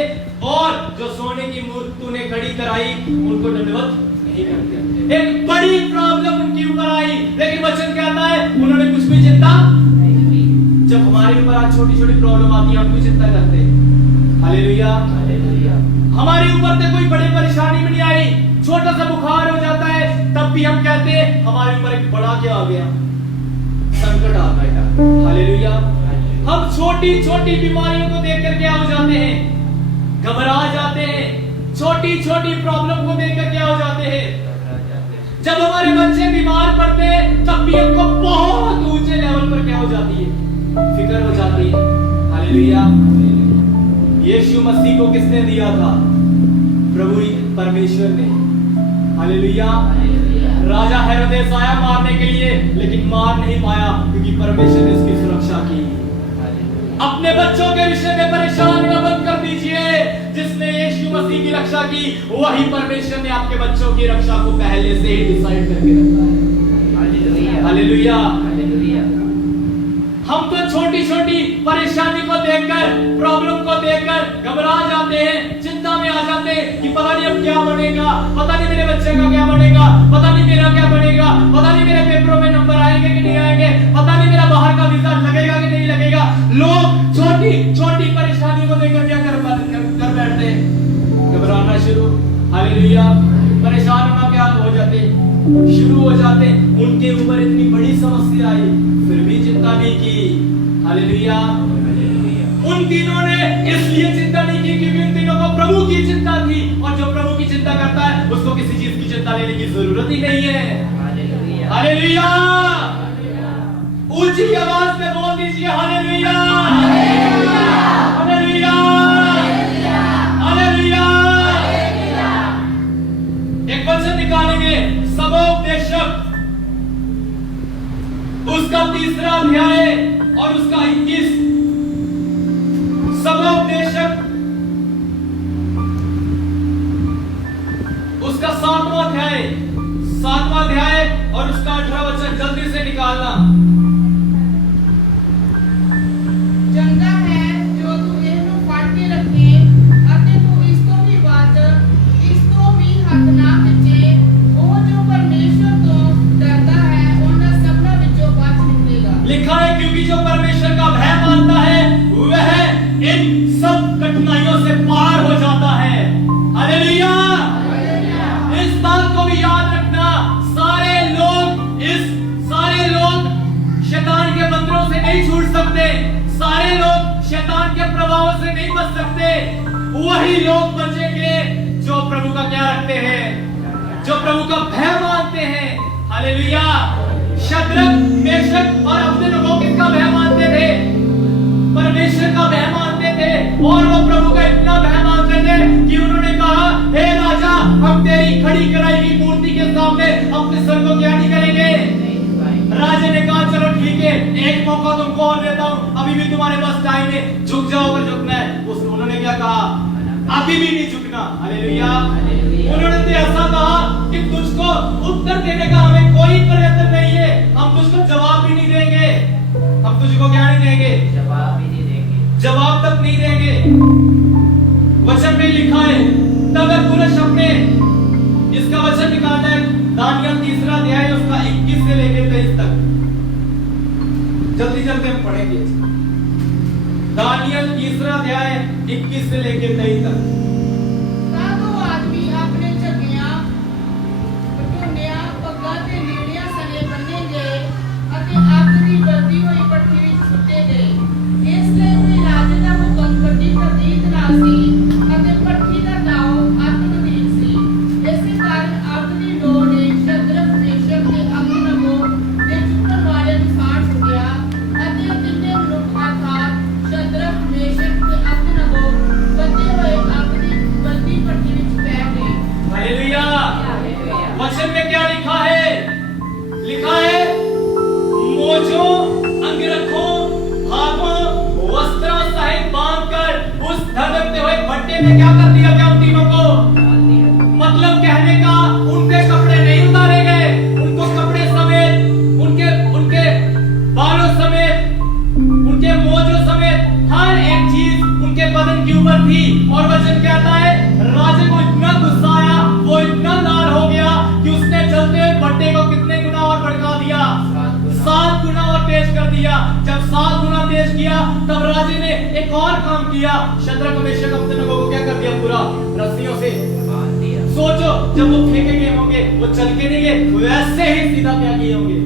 और जो सोने की मूर्ति तूने खड़ी कराई उनको दंडवत नहीं करते। एक बड़ी प्रॉब्लम उनके ऊपर आई, लेकिन वचन कहता है उन्होंने कुछ भी चिंता नहीं की। जब हमारे ऊपर आज छोटी छोटी प्रॉब्लम आती है, हम क्यों चिंता करते हैं? हालेलुया। हमारे ऊपर तो कोई बड़ी परेशानी भी नहीं आई, छोटा सा बुखार हो जाता है तब भी हम कहते हैं हमारे ऊपर एक बड़ा क्या आ गया, संकट आ गया। हालेलुया। हम छोटी छोटी बीमारियों को देख कर क्या हो जाते हैं? घबरा जाते हैं। छोटी छोटी प्रॉब्लम को देख कर क्या हो जाते हैं? जब हमारे बच्चे बीमार पड़ते हैं तब भी हमको बहुत ऊंचे लेवल पर क्या हो जाती है? फिक्र हो जाती है। हालेलुया। यीशु मसीह को किसने दिया था? प्रभु परमेश्वर ने। हालेलुया। राजा हेरोदेस आया मारने के लिए, लेकिन मार नहीं पाया क्योंकि परमेश्वर ने उसकी सुरक्षा की। अपने बच्चों के विषय में परेशान न बंद कर दीजिए। जिसने यीशु मसीह की रक्षा की, वही परमेश्वर ने आपके बच्चों की रक्षा को पहले से ही डिसाइड करके रखा है। Hallelujah hallelujah. हालेलुया। हम तो छोटी छोटी परेशानी को देखकर, प्रॉब्लम को देखकर घबरा जाते हैं, चिंता में आ जाते हैं कि पता नहीं अब क्या बनेगा, पता नहीं मेरे बच्चे का क्या बनेगा, पता नहीं मेरा क्या बनेगा, पता नहीं मेरे पेपरों में नंबर आएंगे कि नहीं आएंगे, पता नहीं मेरा बाहर का वीजा लगेगा कि नहीं लगेगा। लोग छोटी छोटी परेशानी को देखकर क्या कर बैठते हैं, घबराना शुरू। हालेलुया। परेशान होना क्या हो जाते शुरू हो जाते। उनके ऊपर इतनी बड़ी समस्या आई, फिर भी चिंता नहीं की। हालेलुया। उन तीनों ने इसलिए चिंता नहीं की क्योंकि उन तीनों को प्रभु की चिंता थी, और जो प्रभु की चिंता करता है उसको किसी चीज की चिंता लेने की जरूरत ही नहीं है। हालेलुया। हालेलुया। ऊंची आवाज में बोल दीजिए हालेलुया। हालेलुया। हालेलुया। एक वचन निकालेंगे, सबोपदेशक उसका 3रा अध्याय और उसका 21। सबोपदेशक उसका 7वां अध्याय और उसका 18 वचन जल्दी से निकालना। चंगा है जो तू ਇਹਨੂੰ ਫੜ ਕੇ ਰੱਖੇ ਅਤੇ ਤੂੰ ਇਸ ਤੋਂ ਵੀ ਵੱਧ ਇਸ ਤੋਂ ਵੀ ਹੱਥ ਨਾ ਖਿੱਚੇ। ਉਹ ਜੋ ਪਰਮੇਸ਼ਰ ਤੋਂ ਡਰਦਾ ਹੈ ਉਹਨਾਂ ਸਭਨਾਂ ਵਿੱਚੋਂ ਬਚ ਨਿਕਲੇਗਾ। लिखा है क्योंकि जो परमेश्वर का भय मानता है वह इन सब कठिनाइयों से पार हो जाता है। हालेलुया। इस बात को भी याद रखना, सारे लोग शैतान के मंत्रों से नहीं छूट सकते, सारे लोग शैतान के प्रभाव से नहीं बच सकते। वही लोग बचेंगे जो प्रभु का क्या रखते हैं, जो प्रभु का भय मानते हैं। हालेलुया। शद्रक, मेशक और अबेदनगो किसका भय मानते थे? परमेश्वर का भय मानते थे, और वो प्रभु का इतना भय मानते थे कि उन्होंने कहा, हे राजा, हम तेरी खड़ी कराई हुई मूर्ति के सामने अपने सर को क्या नहीं करेंगे। राजा ने कहा चलो ठीक है, एक मौका तुमको और देता हूं, अभी भी तुम्हारे पास टाइम है, झुक जाओ अगर झुकना है। उन्होंने क्या कहा? अभी भी नहीं झुकना। हालेलुया। उन्होंने तो ऐसा कहा कि तुझको उत्तर देने का हमें कोई प्रयत्न नहीं है, हम तुझको जवाब भी नहीं देंगे। हम तुझको क्या नहीं देंगे? जवाब भी नहीं देंगे, जवाब तक नहीं देंगे। वचन में लिखा है, तब पुरुष अपने, इसका वचन निकालना है दानियल 3रा अध्याय उसका 21 से लेकर 23 तक। जल्दी जल्दी हम पढ़ेंगे। दानियल 3रा अध्याय 21 से लेकर 23 तक। ਤਾਂ ਉਹ ਆਦਮੀ ਆਪਣੇ ਝੱਗੀਆਂ, ਪਟੂਨਿਆਂ, ਪੱਗਾਂ ਤੇ ਲੀੜਿਆਂ ਸਣੇ ਬੰਨੇ ਗਏ ਅਤੇ ਅੱਗ ਦੀ ਬਲਦੀ ਹੋਈ ਭੱਠੀ ਵਿੱਚ ਸੁੱਟੇ ਗਏ। ਇਸ ਲਈ ਵੀ ਰਾਜੇ ਦਾ ਹੁਕਮ ਵੱਡੀ ਤਬਦੀਲ ਨਾਲ ਸੀ ਅਤੇ ਭੱਠੀ ਦਾ ਨਾਉ ਅੱਗ ਨਵੀਨ ਸੀ। ਇਸੇ ਕਾਰਨ ਅੱਗ ਦੀ ਲੋ ਨੇ ਸ਼ਦਰਕ, ਮੇਸ਼ਕ ਤੇ ਅਬੇਦਨਗੋ ਦੇ ਚੁੱਕਣ ਵਾਲਿਆਂ ਨੂੰ ਸਾੜ ਚੁੱਕਿਆ ਅਤੇ ਤਿੰਨੇ ਮਨੁੱਖ ਅਰਥਾਤ ਸ਼ਦਰਕ, ਮੇਸ਼ਕ ਤੇ ਅਬੇਦਨਗੋ ਬੱਝੇ ਹੋਏ ਅੱਗ ਦੀ ਬਲਦੀ ਭੱਠੀ ਵਿੱਚ ਪੈ ਗਏ। हालेलुया। हालेलुया। वचन में क्या लिखा है? लिखा है, मोजों, अंगरखों, हाथों, वस्त्रों सहित बांधकर उस धधकते हुए भट्टे में क्या कर दिया गया उन तीनों को? डाल दिया। मतलब कहने का उनके कपड़े नहीं उतारे गए, उनको कपड़े समेत, उनके बालों समेत, उनके मोजों समेत हर एक चीज उनके बदन के ऊपर थी। और वचन कहता है, राजा को इतना गुस्सा आया, वो इतना लाल हो गया कि उसने चलते हुए भट्टे को कितने गुना और भड़का दिया? 7 गुना और तेज कर दिया। जब 7 गुना तेज किया, तब राजे ने एक और काम किया, शद्रक, मेशक, अबेदनगो को क्या कर दिया? पूरा रस्सियों से बांध दिया। सोचो, जब वो फेंके गए होंगे, वो चल के नहीं गए, वैसे ही सीधा क्या किए होंगे?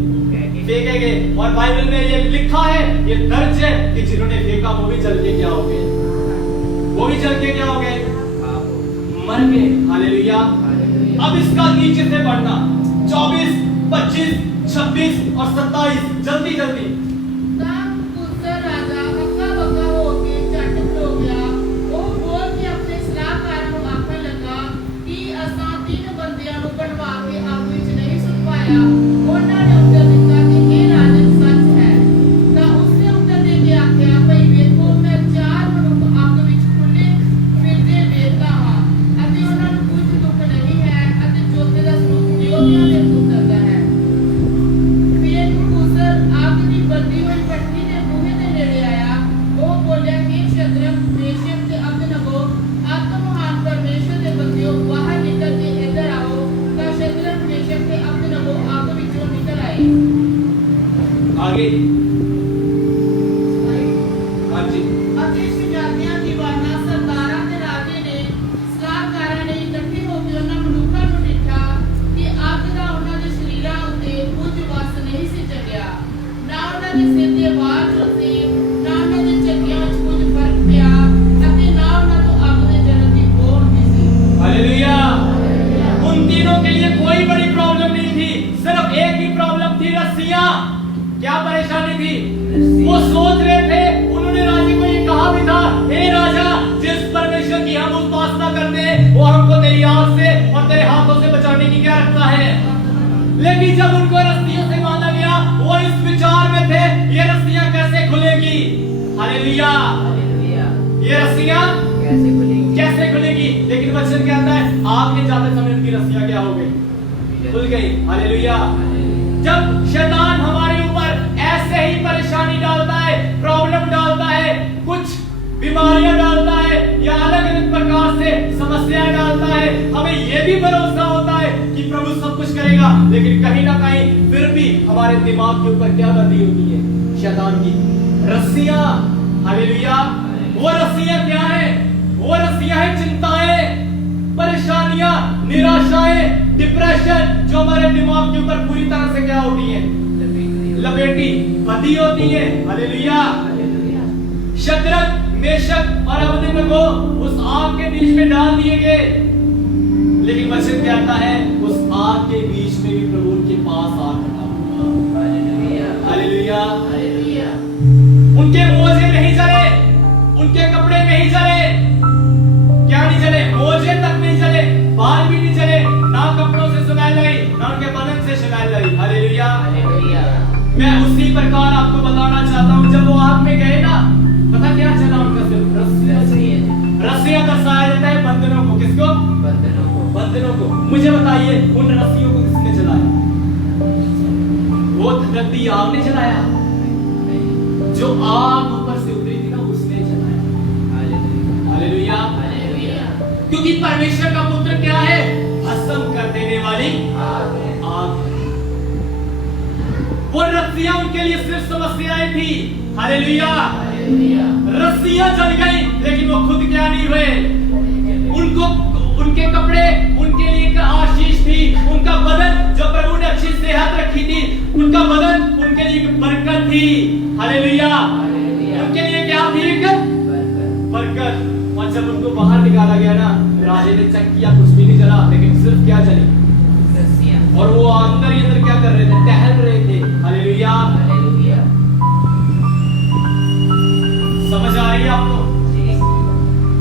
फेंके गए। और बाइबल में ये लिखा है, ये दर्ज है कि जिन्होंने फेंका वो भी चल के क्या हो गए? वो भी चल के क्या हो गए? मर गए। हालेलुया। हालेलुया। अब इसका नीचे से पढ़ना, 24, 25, 26 और 27 जल्दी जल्दी। ਤਾਂ ਕੁੱਤਰ ਰਾਜਾ ਹੱਕਾ ਬੱਕਾ ਹੋ ਕੇ ਝੱਟ ਖਲੋ ਗਿਆ। ਉਹ ਬੋਲ ਕੇ ਆਪਣੇ ਸਲਾਹਕਾਰ ਨੂੰ ਆਖਣ ਲੱਗਾ ਕਿ ਅਸਾਂ 3 ਬੰਦਿਆਂ ਨੂੰ ਬਣਵਾ ਕੇ ਅੱਗ ਵਿੱਚ ਨਹੀਂ ਸੁੱਟਵਾਇਆ। ਉਹਨਾਂ ਨੇ ਉੱਤਰ ਦਿੱਤਾ ਕਿ ਇਹ ਰਾਜਨ ਸੱਚ ਹੈ। ਤਾਂ ਉਸਨੇ ਉੱਤਰ ਦੇ ਕੇ ਆਖਿਆ, ਭਈ ਵੇਖੋ, ਮੈਂ 4 ਮਨੁੱਖ ਅੱਗ ਵਿੱਚ ਖੁੱਲੇ ਫਿਰਦੇ ਵੇਖਦਾ हाँ जी। ਅਤੇ ਸ਼ਹਿਜ਼ਾਦਿਆਂ ਦੀਵਾਨਾਂ ਸਰਦਾਰਾਂ ਤੇ ਰਾਜੇ ਨੇ ਸਲਾਹਕਾਰਾਂ ਨੇ ਇਕੱਠੇ ਹੋ ਕੇ ਉਹਨਾਂ ਮਨੁੱਖਾਂ ਨੂੰ ਡਿੱਠਾ ਕਿ ਅੱਗ ਦਾ ਉਹਨਾਂ ਦੇ ਸਰੀਰਾਂ ਉੱਤੇ ਕੁਝ ਵਸ ਨਹੀਂ ਸੀ ਚੱਲਿਆ, ਨਾ ਉਹਨਾਂ ਦੇ ਸਿਰ ਦੇ ਵਾਲ ਝੁਲਸੇ, ਨਾ ਉਹਨਾਂ ਦੇ ਝੱਗਿਆਂ ਵਿੱਚ ਕੁਝ ਫਰਕ ਪਿਆ ਅਤੇ ਨਾ ਉਹਨਾਂ ਤੋਂ ਅੱਗ ਦੇ ਜਲਣ ਦੀ ਖੋਹ ਹੁੰਦੀ ਸੀ। हालेलुया। उन तीनों के लिए कोई बड़ी प्रॉब्लम नहीं थी, सिर्फ एक ही प्रॉब्लम थी, रस्सियां। क्या परेशानी थी? वो सोच रहे थे, उन्होंने राजा को ये कहा भी था, हे राजा, जिस परमेश्वर की हम उपासना करते हैं वो हमको तेरी आग से और तेरे हाथों से बचाने की क्या रखता है। लेकिन जब उनको रस्सियों से बांधा गया, वो इस विचार में थे, ये रस्सियां कैसे खुलेगी। हालेलुया। हालेलुया। ये रस्सियां कैसे खुलेगी? कैसे खुलेगी? लेकिन वचन कहता है आग में जाते समय उनकी रस्सियां क्या हो गई? खुल गई। हालेलुया। जब शैतान हमारे ऊपर ऐसे ही परेशानी डालता है, प्रॉब्लम डालता है, कुछ बीमारियां डालता है या अलग अलग प्रकार से समस्याएं डालता है, हमें यह भी भरोसा होता है कि प्रभु सब कुछ करेगा, लेकिन कहीं ना कहीं फिर भी हमारे दिमाग के ऊपर क्या बंधी होती है? शैतान की रस्सियां। हालेलुया। वो रस्सियां क्या है? वो रस्सियां है चिंताएं, परेशानियां, निराशाएं, डिप्रेशन, जो हमारे दिमाग के ऊपर पूरी तरह से क्या होती है? लपेटी बंधी होती है। हालेलुया। हालेलुया। शद्रक, मेशक और अबेदनगो उस आग के बीच में डाल दिए गए, लेकिन वचन कहता है उस आग के बीच में भी प्रभु के पास आ खड़ा हुआ। हालेलुया। हालेलुया। हालेलुया। उनके मोजे नहीं जले, उनके कपड़े नहीं जले। क्या नहीं जले? मोजे तक नहीं जले, बाल भी नहीं जले, ना कपड़ों से सुनाई लगी, ना उनके बदन से सुनाई लगी। हालेलुया। हालेलुया। मैं उसी प्रकार आपको बताना चाहता हूँ, जब वो आग में गए ना, पता क्या चला उनका? सिर्फ रस्सियां दर्शाया जाता है बंधनों को। किसको? बंधनों को। बंधनों को। मुझे बताइए उन रस्सियों को किसने जलाया? वो धरती आग ने जलाया? जो आग ऊपर से उतरी थी ना, उसने जलाया। हालेलुया। हालेलुया। क्योंकि परमेश्वर का पुत्र क्या है? भस्म कर देने वाली आग है। वो रस्सियां उनके लिए सिर्फ समस्याएं थी। हालेलुया। हालेलुया। रस्सियां जल गई, लेकिन वो खुद क्या नहीं हुए? उनको उनके कपड़े उनके लिए एक आशीष थी, उनका बदन जो प्रभु ने अच्छी सेहत रखी थी, उनका बदन उनके लिए एक बरकत थी। हालेलुया। उनके लिए क्या थी? एक बरकत। और जब उनको बाहर निकाला गया ना, राजे ने चेक किया, कुछ भी नहीं जला, लेकिन सिर्फ क्या जली? रस्सियां। और वो अंदर ही अंदर क्या कर रहे थे? टहल रहे थे। हालेलुया। हालेलुया। समझ आ रही है आपको? जी।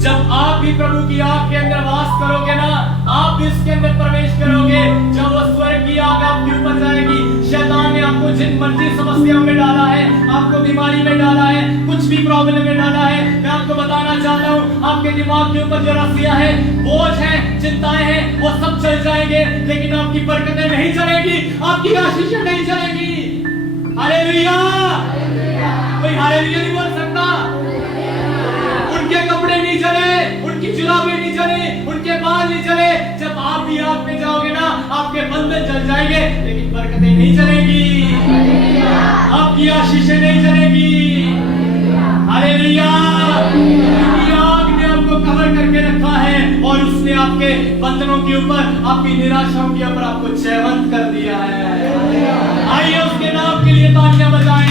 जब आप भी प्रभु की आग के अंदर वास करोगे ना, आप भी इसके अंदर प्रवेश करोगे, जब वो स्वर्ग की आग आपके ऊपर जाएगी, शैतान ने आपको जिन मर्जी समस्याओं में डाला है, आपको बीमारी में डाला है, कुछ भी प्रॉब्लम में डाला है, मैं आपको बताना चाहता हूँ, आपके दिमाग के ऊपर जो रस्सियां हैं, बोझ हैं, चिंताएं हैं, वो सब चल जाएंगे, लेकिन आपकी बरकतें नहीं चलेगी, आपकी आशीषें नहीं चलेगी। हालेलुया। कोई हालेलुया नहीं बोल सकता? उनके कपड़े नहीं जले, उनकी जुलाबें नहीं जले, उनके बाल नहीं जले। जब आप भी आग में जाओगे ना, आपके बंधन जल जाएंगे, लेकिन बरकतें नहीं चलेगी, आपकी आशीषें नहीं चलेगी। हालेलुया। क्योंकि आग ने आपको कवर करके रखा है और उसने आपके बंधनों के ऊपर, आपकी निराशाओं के ऊपर आपको जयवंत कर दिया है। आइए उसके नाम के लिए तालियां बजाएं।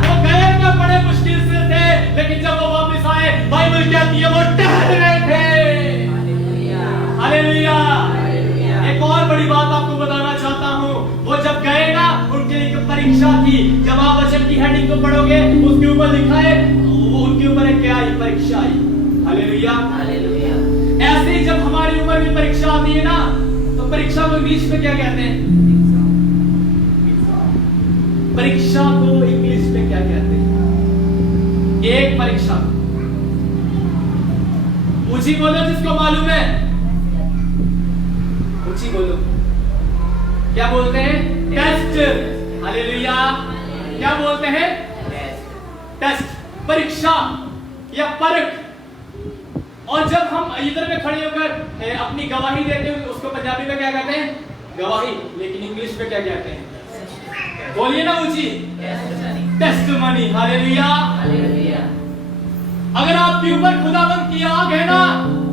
वो गए ना बड़े मुश्किल से थे, लेकिन जब वो वापस आए, बाइबल कहती है वो टहल रहे थे। हालेलुया। एक और बड़ी बात आपको बताना चाहता हूँ, वो जब गए ना, उनके लिए एक परीक्षा थी। जब आप वचन की हेडिंग को पढ़ोगे, उसके ऊपर लिखा है, उनके ऊपर एक क्या आई? परीक्षा आई। हालेलुया। हालेलुया। ऐसे ही जब हमारे ऊपर भी परीक्षा आती है ना, तो परीक्षा को इंग्लिश में क्या कहते हैं? परीक्षा को इंग्लिश में क्या कहते हैं? एक परीक्षा। ऊंची बोलो जिसको मालूम है, ऊंची बोलो। क्या बोलते हैं? टेस्ट। हालेलुया। क्या बोलते हैं? टेस्ट, परीक्षा या परख। और जब हम इधर में खड़े होकर अपनी गवाही देते हैं, उसको पंजाबी में क्या कहते हैं? गवाही। लेकिन इंग्लिश में क्या कहते हैं? बोलिए ना ऊंची। टेस्टिमनी। हालेलुया। हालेलुया। अगर आपके ऊपर खुदावंद की आग है ना,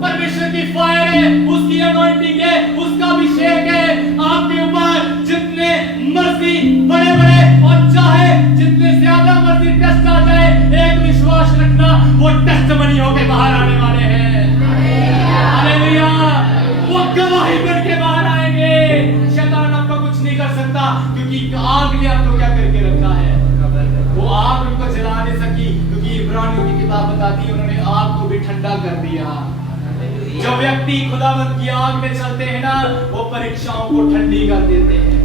परमेश्वर की फायर है, उसकी अनॉइंटिंग है, उसका अभिषेक है आपके ऊपर, जितने मर्जी बड़े बड़े और चाहे जितने ज्यादा मर्जी टेस्ट आ जाए, एक विश्वास रखना, वो टेस्टिमनी होके बाहर आने वाले हैं। हालेलुया। वो गवाही करके बाहर आएंगे। शैतान आपका कुछ नहीं कर सकता, क्योंकि आग ने आपको क्या करके रखा है? वो आग उनको जला नहीं सकी, क्योंकि इब्रानियों की किताब बताती है उन्होंने आग को भी ठंडा कर दिया। जो व्यक्ति खुदावंद की आग में चलते हैं ना, वो परीक्षाओं को ठंडी कर देते हैं,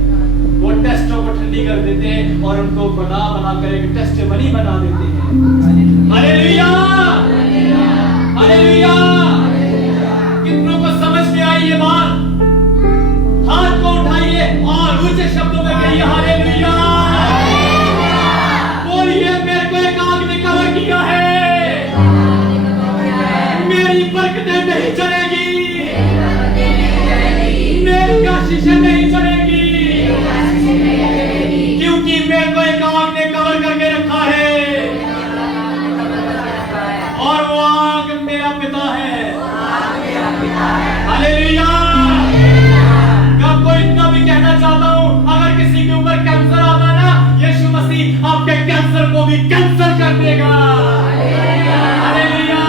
वो टेस्टों को ठंडी कर देते हैं और उनको बना बना कर एक टेस्टिमनी बना देते हैं। हालेलुया। हालेलुया। कितनों को समझ में आई ये बात? हाथ को उठाइए और ऊंचे शब्दों में कहिए हालेलुया। बोलिए, मेरे को एक आग ने कवर किया है, मेरी बरकतें नहीं चलेगी, मेरी आशीषें नहीं चलेगी, क्योंकि मेरे को एक आग ने कवर करके रखा है, और वो आग मेरा पिता है। हालेलुया। आपको इतना भी कहना चाहता हूं, अगर किसी के ऊपर कैंसर आता है ना, यीशु मसीह आपके कैंसर को भी कैंसर कर देगा। हालेलुया।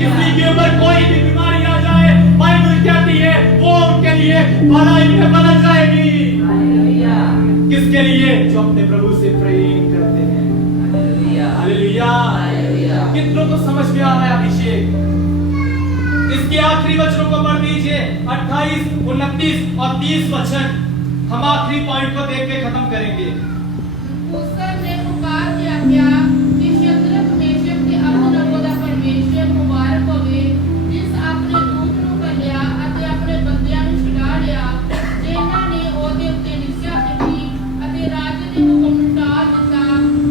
किसी के ऊपर कोई भी बीमारी आ जाए, बाइबल कहती है वो उनके लिए भलाई में बदल जाएगी। किसके लिए? जो अपने प्रभु से प्रेम करते हैं। हालेलुया। कितनों को समझ में आ रहा है अभिषेक? इसके आखिरी वचनों को पढ़ दीजिए, 28, 29 और 30 वचन। हम आखिरी पॉइंट को देख के खत्म करेंगे। उसने ने पुकार के आज्ञा कि शद्रक मेशक ते अबेदनगो दा परमेश्वर मुबारक होवे, जिस अपने दूत ਨੂੰ ਕੱਲਿਆ ਅਤੇ ਆਪਣੇ ਬੰਦਿਆਂ ਨੂੰ ਛੁਡਾ ਲਿਆ, ਜਿਨ੍ਹਾਂ ਨੇ ਉਹਦੇ ਉੱਤੇ ਨਿਸ਼ਚਾ ਕੀਤੀ ਅਤੇ ਰਾਜ ਦੇ ਹੁਕਮ ਨੂੰ ਟਾਲ ਦਿੱਤਾ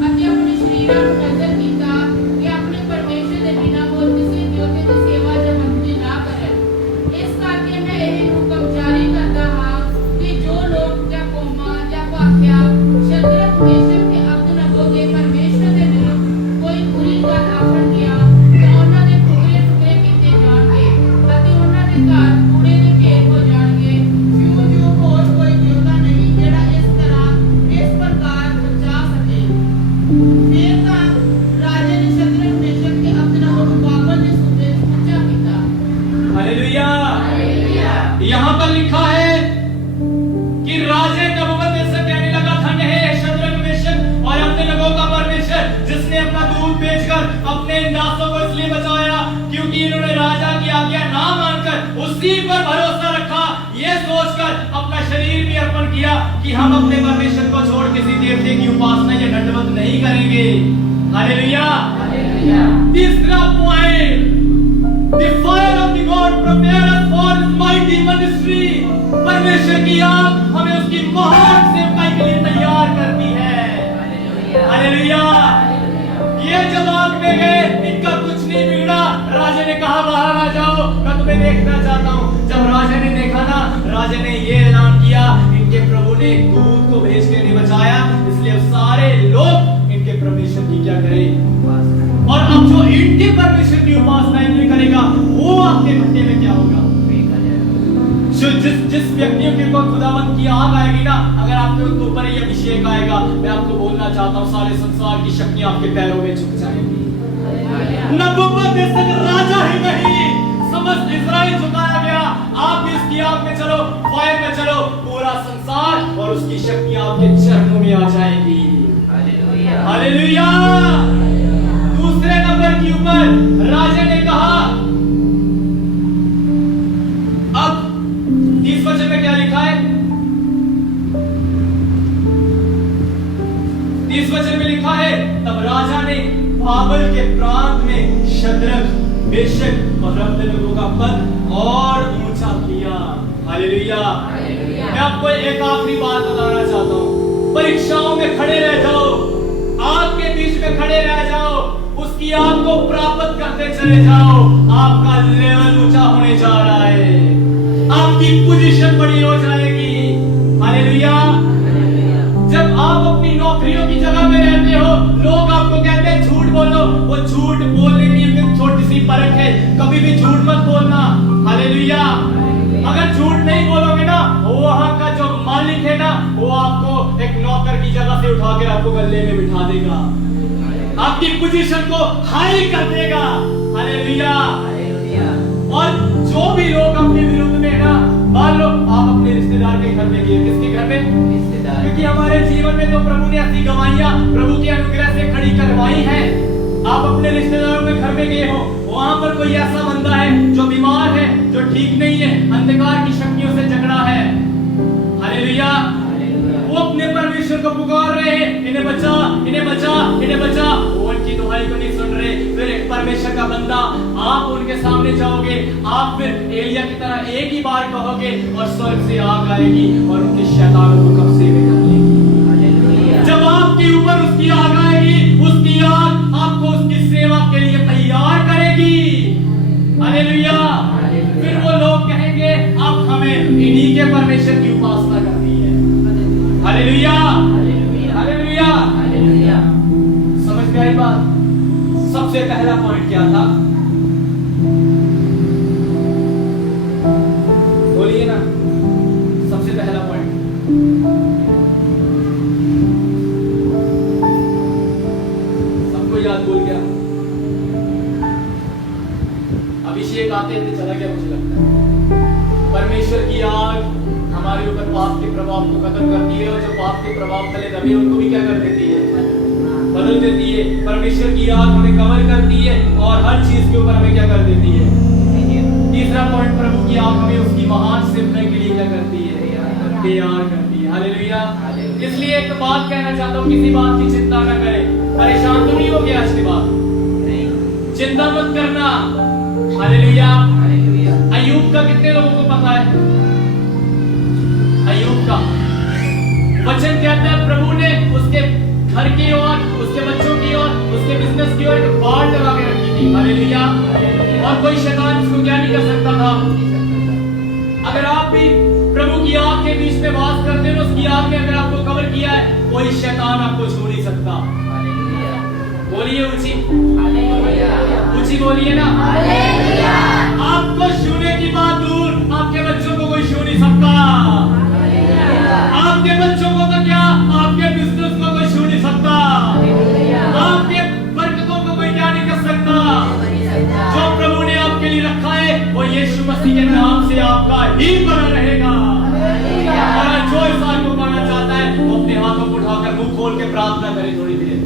ਅਤੇ ਆਪਣੇ ਸ਼ਰੀਰਾਂ ਨੂੰ ਨਜ਼ਰ ਕੀਤਾ ਕਿ ਆਪਣੇ ਪਰਮੇਸ਼ਰ ਦੇ ਬਿਨਾਂ ਹੋਰ ਕਿਸੇ ਦੇਵਤੇ ਦੀ ਸੇਵਾ ਜਾਂ ਬੰਦਗੀ ਨਾ ਕਰਨ। ਇਸ ਕਰਕੇ ਮੈਂ ਇਹ ਹੁਕਮ ਜਾਰੀ ਕਰਦਾ ਹਾਂ ਕਿ ਜੋ ਲੋਕ ਜਾਂ ਕੌਮਾਂ ਜਾਂ ਭਾਖਿਆ ਸ਼ਦਰਕ ਮੇਸ਼ਕ ਤੇ ਅਬਦਨਗੋ ਦੇ ਪਰਮੇਸ਼ਰ ਦੇ ਵਿਰੁੱਧ ਕੋਈ ਬੁਰੀ ਗੱਲ ਆਖਣ ਗਿਆ, ਤਾਂ ਉਹਨਾਂ ਦੇ ਟੁਕੜੇ ਟੁਕੜੇ ਕੀਤੇ ਜਾਣਗੇ ਅਤੇ ਉਹਨਾਂ ਦੇ ਘਰ ਕੂੜੇ ਦੇ ਢੇਰ ਹੋ ਜਾਣਗੇ। ਜਿਉਂ ਹੋਰ ਕੋਈ ਦੇਵਤਾ ਨਹੀਂ ਜਿਹੜਾ ਇਸ ਤਰ੍ਹਾਂ ਇਸ ਪ੍ਰਕਾਰ ਬਚਾ ਸਕੇ। ਫਿਰ ਤਾਂ ਰਾਜੇ ਨੇ ਸ਼ਦਰਕ ਮੇਸ਼ਕ ਤੇ ਅਬਦਨਗੋ ਨੂੰ ਬਾਬਲ ਦੇ ਸੂਬੇ ਵਿੱਚ ਉੱਚਾ ਕੀਤਾ। हालेलुया। यहाँ पर लिखा है कि राजे नबूवतनेस्सर कहने लगा, धन्य है शद्रक मेशक और अबेदनगो का परमेश्वर, जिसने अपना दूत भेजकर अपने दासों को इसलिए बचाया क्योंकि इन्होंने राजा की आज्ञा ना मानकर उसी पर भरोसा रखा, ये सोचकर अपना शरीर भी अर्पण किया कि हम अपने परमेश्वर को छोड़ किसी देवते की उपासना या दंडवत नहीं करेंगे। हालेलुया। तीसरा point, The fire of the God prepare us for His mighty ministry. परमेश्वर की आग हमें उसकी महान सेवकाई के लिए तैयार करती है। हालेलुया। ये जब आग में गए, इनका कुछ नहीं बिगड़ा। राजा ने कहा बाहर आ जाओ, मैं तुम्हें देखना चाहता हूँ। जब राजा ने देखा ना, राजा ने ये ऐलान किया, इनके प्रभु ने एक दूत को भेज के नहीं बचाया, इसलिए सारे लोग इनके परमेश्वर की क्या करें। और अब जो इनके परमेश्वर की उपासना नहीं करेगा, वो आपके घंटे में क्या होगा? जो जिस व्यक्तियों के ऊपर खुदावंद की आग आएगी ना, अगर आपके ऊपर ये अभिषेक आएगा, मैं आपको बोलना चाहता हूँ, सारे संसार की शक्तियां आपके पैरों में झुक जाएंगी। नबूवतनेस्सर राजा ही नहीं, समस्त इस्राएल झुकाया गया। आप भी उसकी आग में चलो, फायर में चलो, पूरा संसार और उसकी शक्तियां आपके चरणों में आ जाएंगी। हालेलुया। दूसरे नंबर के ऊपर राजा ने कहा, अब 30 वचन में क्या लिखा है? 30 वचन में लिखा है, तब राजा ने बाबल के प्रांत में शद्रक मेशक और अबेदनगो का पद और ऊंचा किया। हालेलुया। मैं आपको एक आखिरी बात बताना चाहता हूं, परीक्षाओं में खड़े रह जाओ, आग के बीच में खड़े रह जाओ, उस उसकी आग को प्राप्त करते चले जाओ। आपका लेवल ऊंचा होने जा रहा है, आपकी पोजीशन बड़ी हो जाएगी। हालेलुया। जब आप अपनी नौकरियों की जगह में रहते हो, लोग आपको कहते हैं झूठ बोलो, वो झूठ बोलने की एक छोटी सी परख है, कभी भी झूठ मत बोलना। हालेलुया। अगर झूठ नहीं बोलोगे ना, वहां का जो मालिक है ना, वो आपको एक नौकर की जगह से उठाकर आपको गले में बिठा देगा, आपकी पोजीशन को हाई कर देगा। हालेलुया। और जो भी लोग अपने विरुद्ध में है ना, मान लो आप अपने रिश्तेदार के घर में गए, किसके घर में? रिश्तेदार। क्योंकि हमारे जीवन में तो प्रभु ने ऐसी गवाहियां प्रभु के अनुग्रह से खड़ी करवाई हैं। आप अपने रिश्तेदारों के घर में गए हो, वहां पर कोई ऐसा बंदा है जो बीमार है, जो ठीक नहीं है, अंधकार की शक्तियों से झगड़ा है। हालेलुया। वो अपने परमेश्वर को पुकार रहे हैं, इन्हें बचा, इन्हें बचा, इन्हें बचा। वो उनकी दुहाई को नहीं सुन रहे। फिर एक परमेश्वर का बंदा, आप उनके सामने जाओगे, आप फिर एलिया की तरह एक ही बार कहोगे और स्वर्ग से आग आएगी और उनके शैतानों को कब्जे में कर लेगी। जब आपके ऊपर उसकी आग आएगी, उसकी आग आपको उसकी सेवा के लिए तैयार करेगी। हालेलुया। फिर वो लोग कहेंगे अब हमें इन्हीं के परमेश्वर की उपासना करनी है। हालेलुया। हालेलुया। हालेलुया। समझ में आई बात? सबसे पहला पॉइंट क्या था? बोलिए ना, सबसे पहला पॉइंट सबको याद बोल गया? अभिषेक आते थे चला गया, मुझे लगता है। परमेश्वर की आग हमारे ऊपर पाप के प्रभाव को खत्म करती है, और जो पाप के प्रभाव तले दबे उनको भी क्या कर देती है? बदल देती है। परमेश्वर की आग हमें कवर करती है और हर चीज के ऊपर हमें क्या कर देती है? तीसरा पॉइंट, प्रभु की आग हमें उसकी महान सिमरन के लिए क्या करती है? तैयार करती है। हालेलुया। इसलिए एक बात कहना चाहता हूँ, किसी बात की चिंता न करें। परेशान तो नहीं हो गया आज के बाद? चिंता मत करना। हालेलुया। अय्यूब का कितने लोगों को पता है? अय्यूब का वचन कहता है प्रभु ने उसके घर की ओर, उसके बच्चों की ओर, उसके बिजनेस की ओर एक बाड़ लगा के रखी थी। हालेलुया। और कोई शैतान इसको क्या नहीं कर सकता था। अगर आप भी प्रभु की आग के बीच में वास करते हो, उसकी आग ने अगर आपको कवर किया है, कोई शैतान आपको छू नहीं सकता। बोलिए ऊंची, ऊंची बोलिए ना। आपको छूने की बात दूर, आपके बच्चों को कोई छू नहीं सकता। आपके बच्चों को तो क्या, आपके बिजनेस को कोई छू नहीं सकता। आपके बरकतों को कोई क्या नहीं कर सकता। जो प्रभु ने आपके लिए रखा है वो यीशु मसीह के नाम से आपका ही बना रहेगा। और जो इस आग को पाना चाहता है वो अपने हाथों को उठाकर मुंह खोल के प्रार्थना करे थोड़ी देर।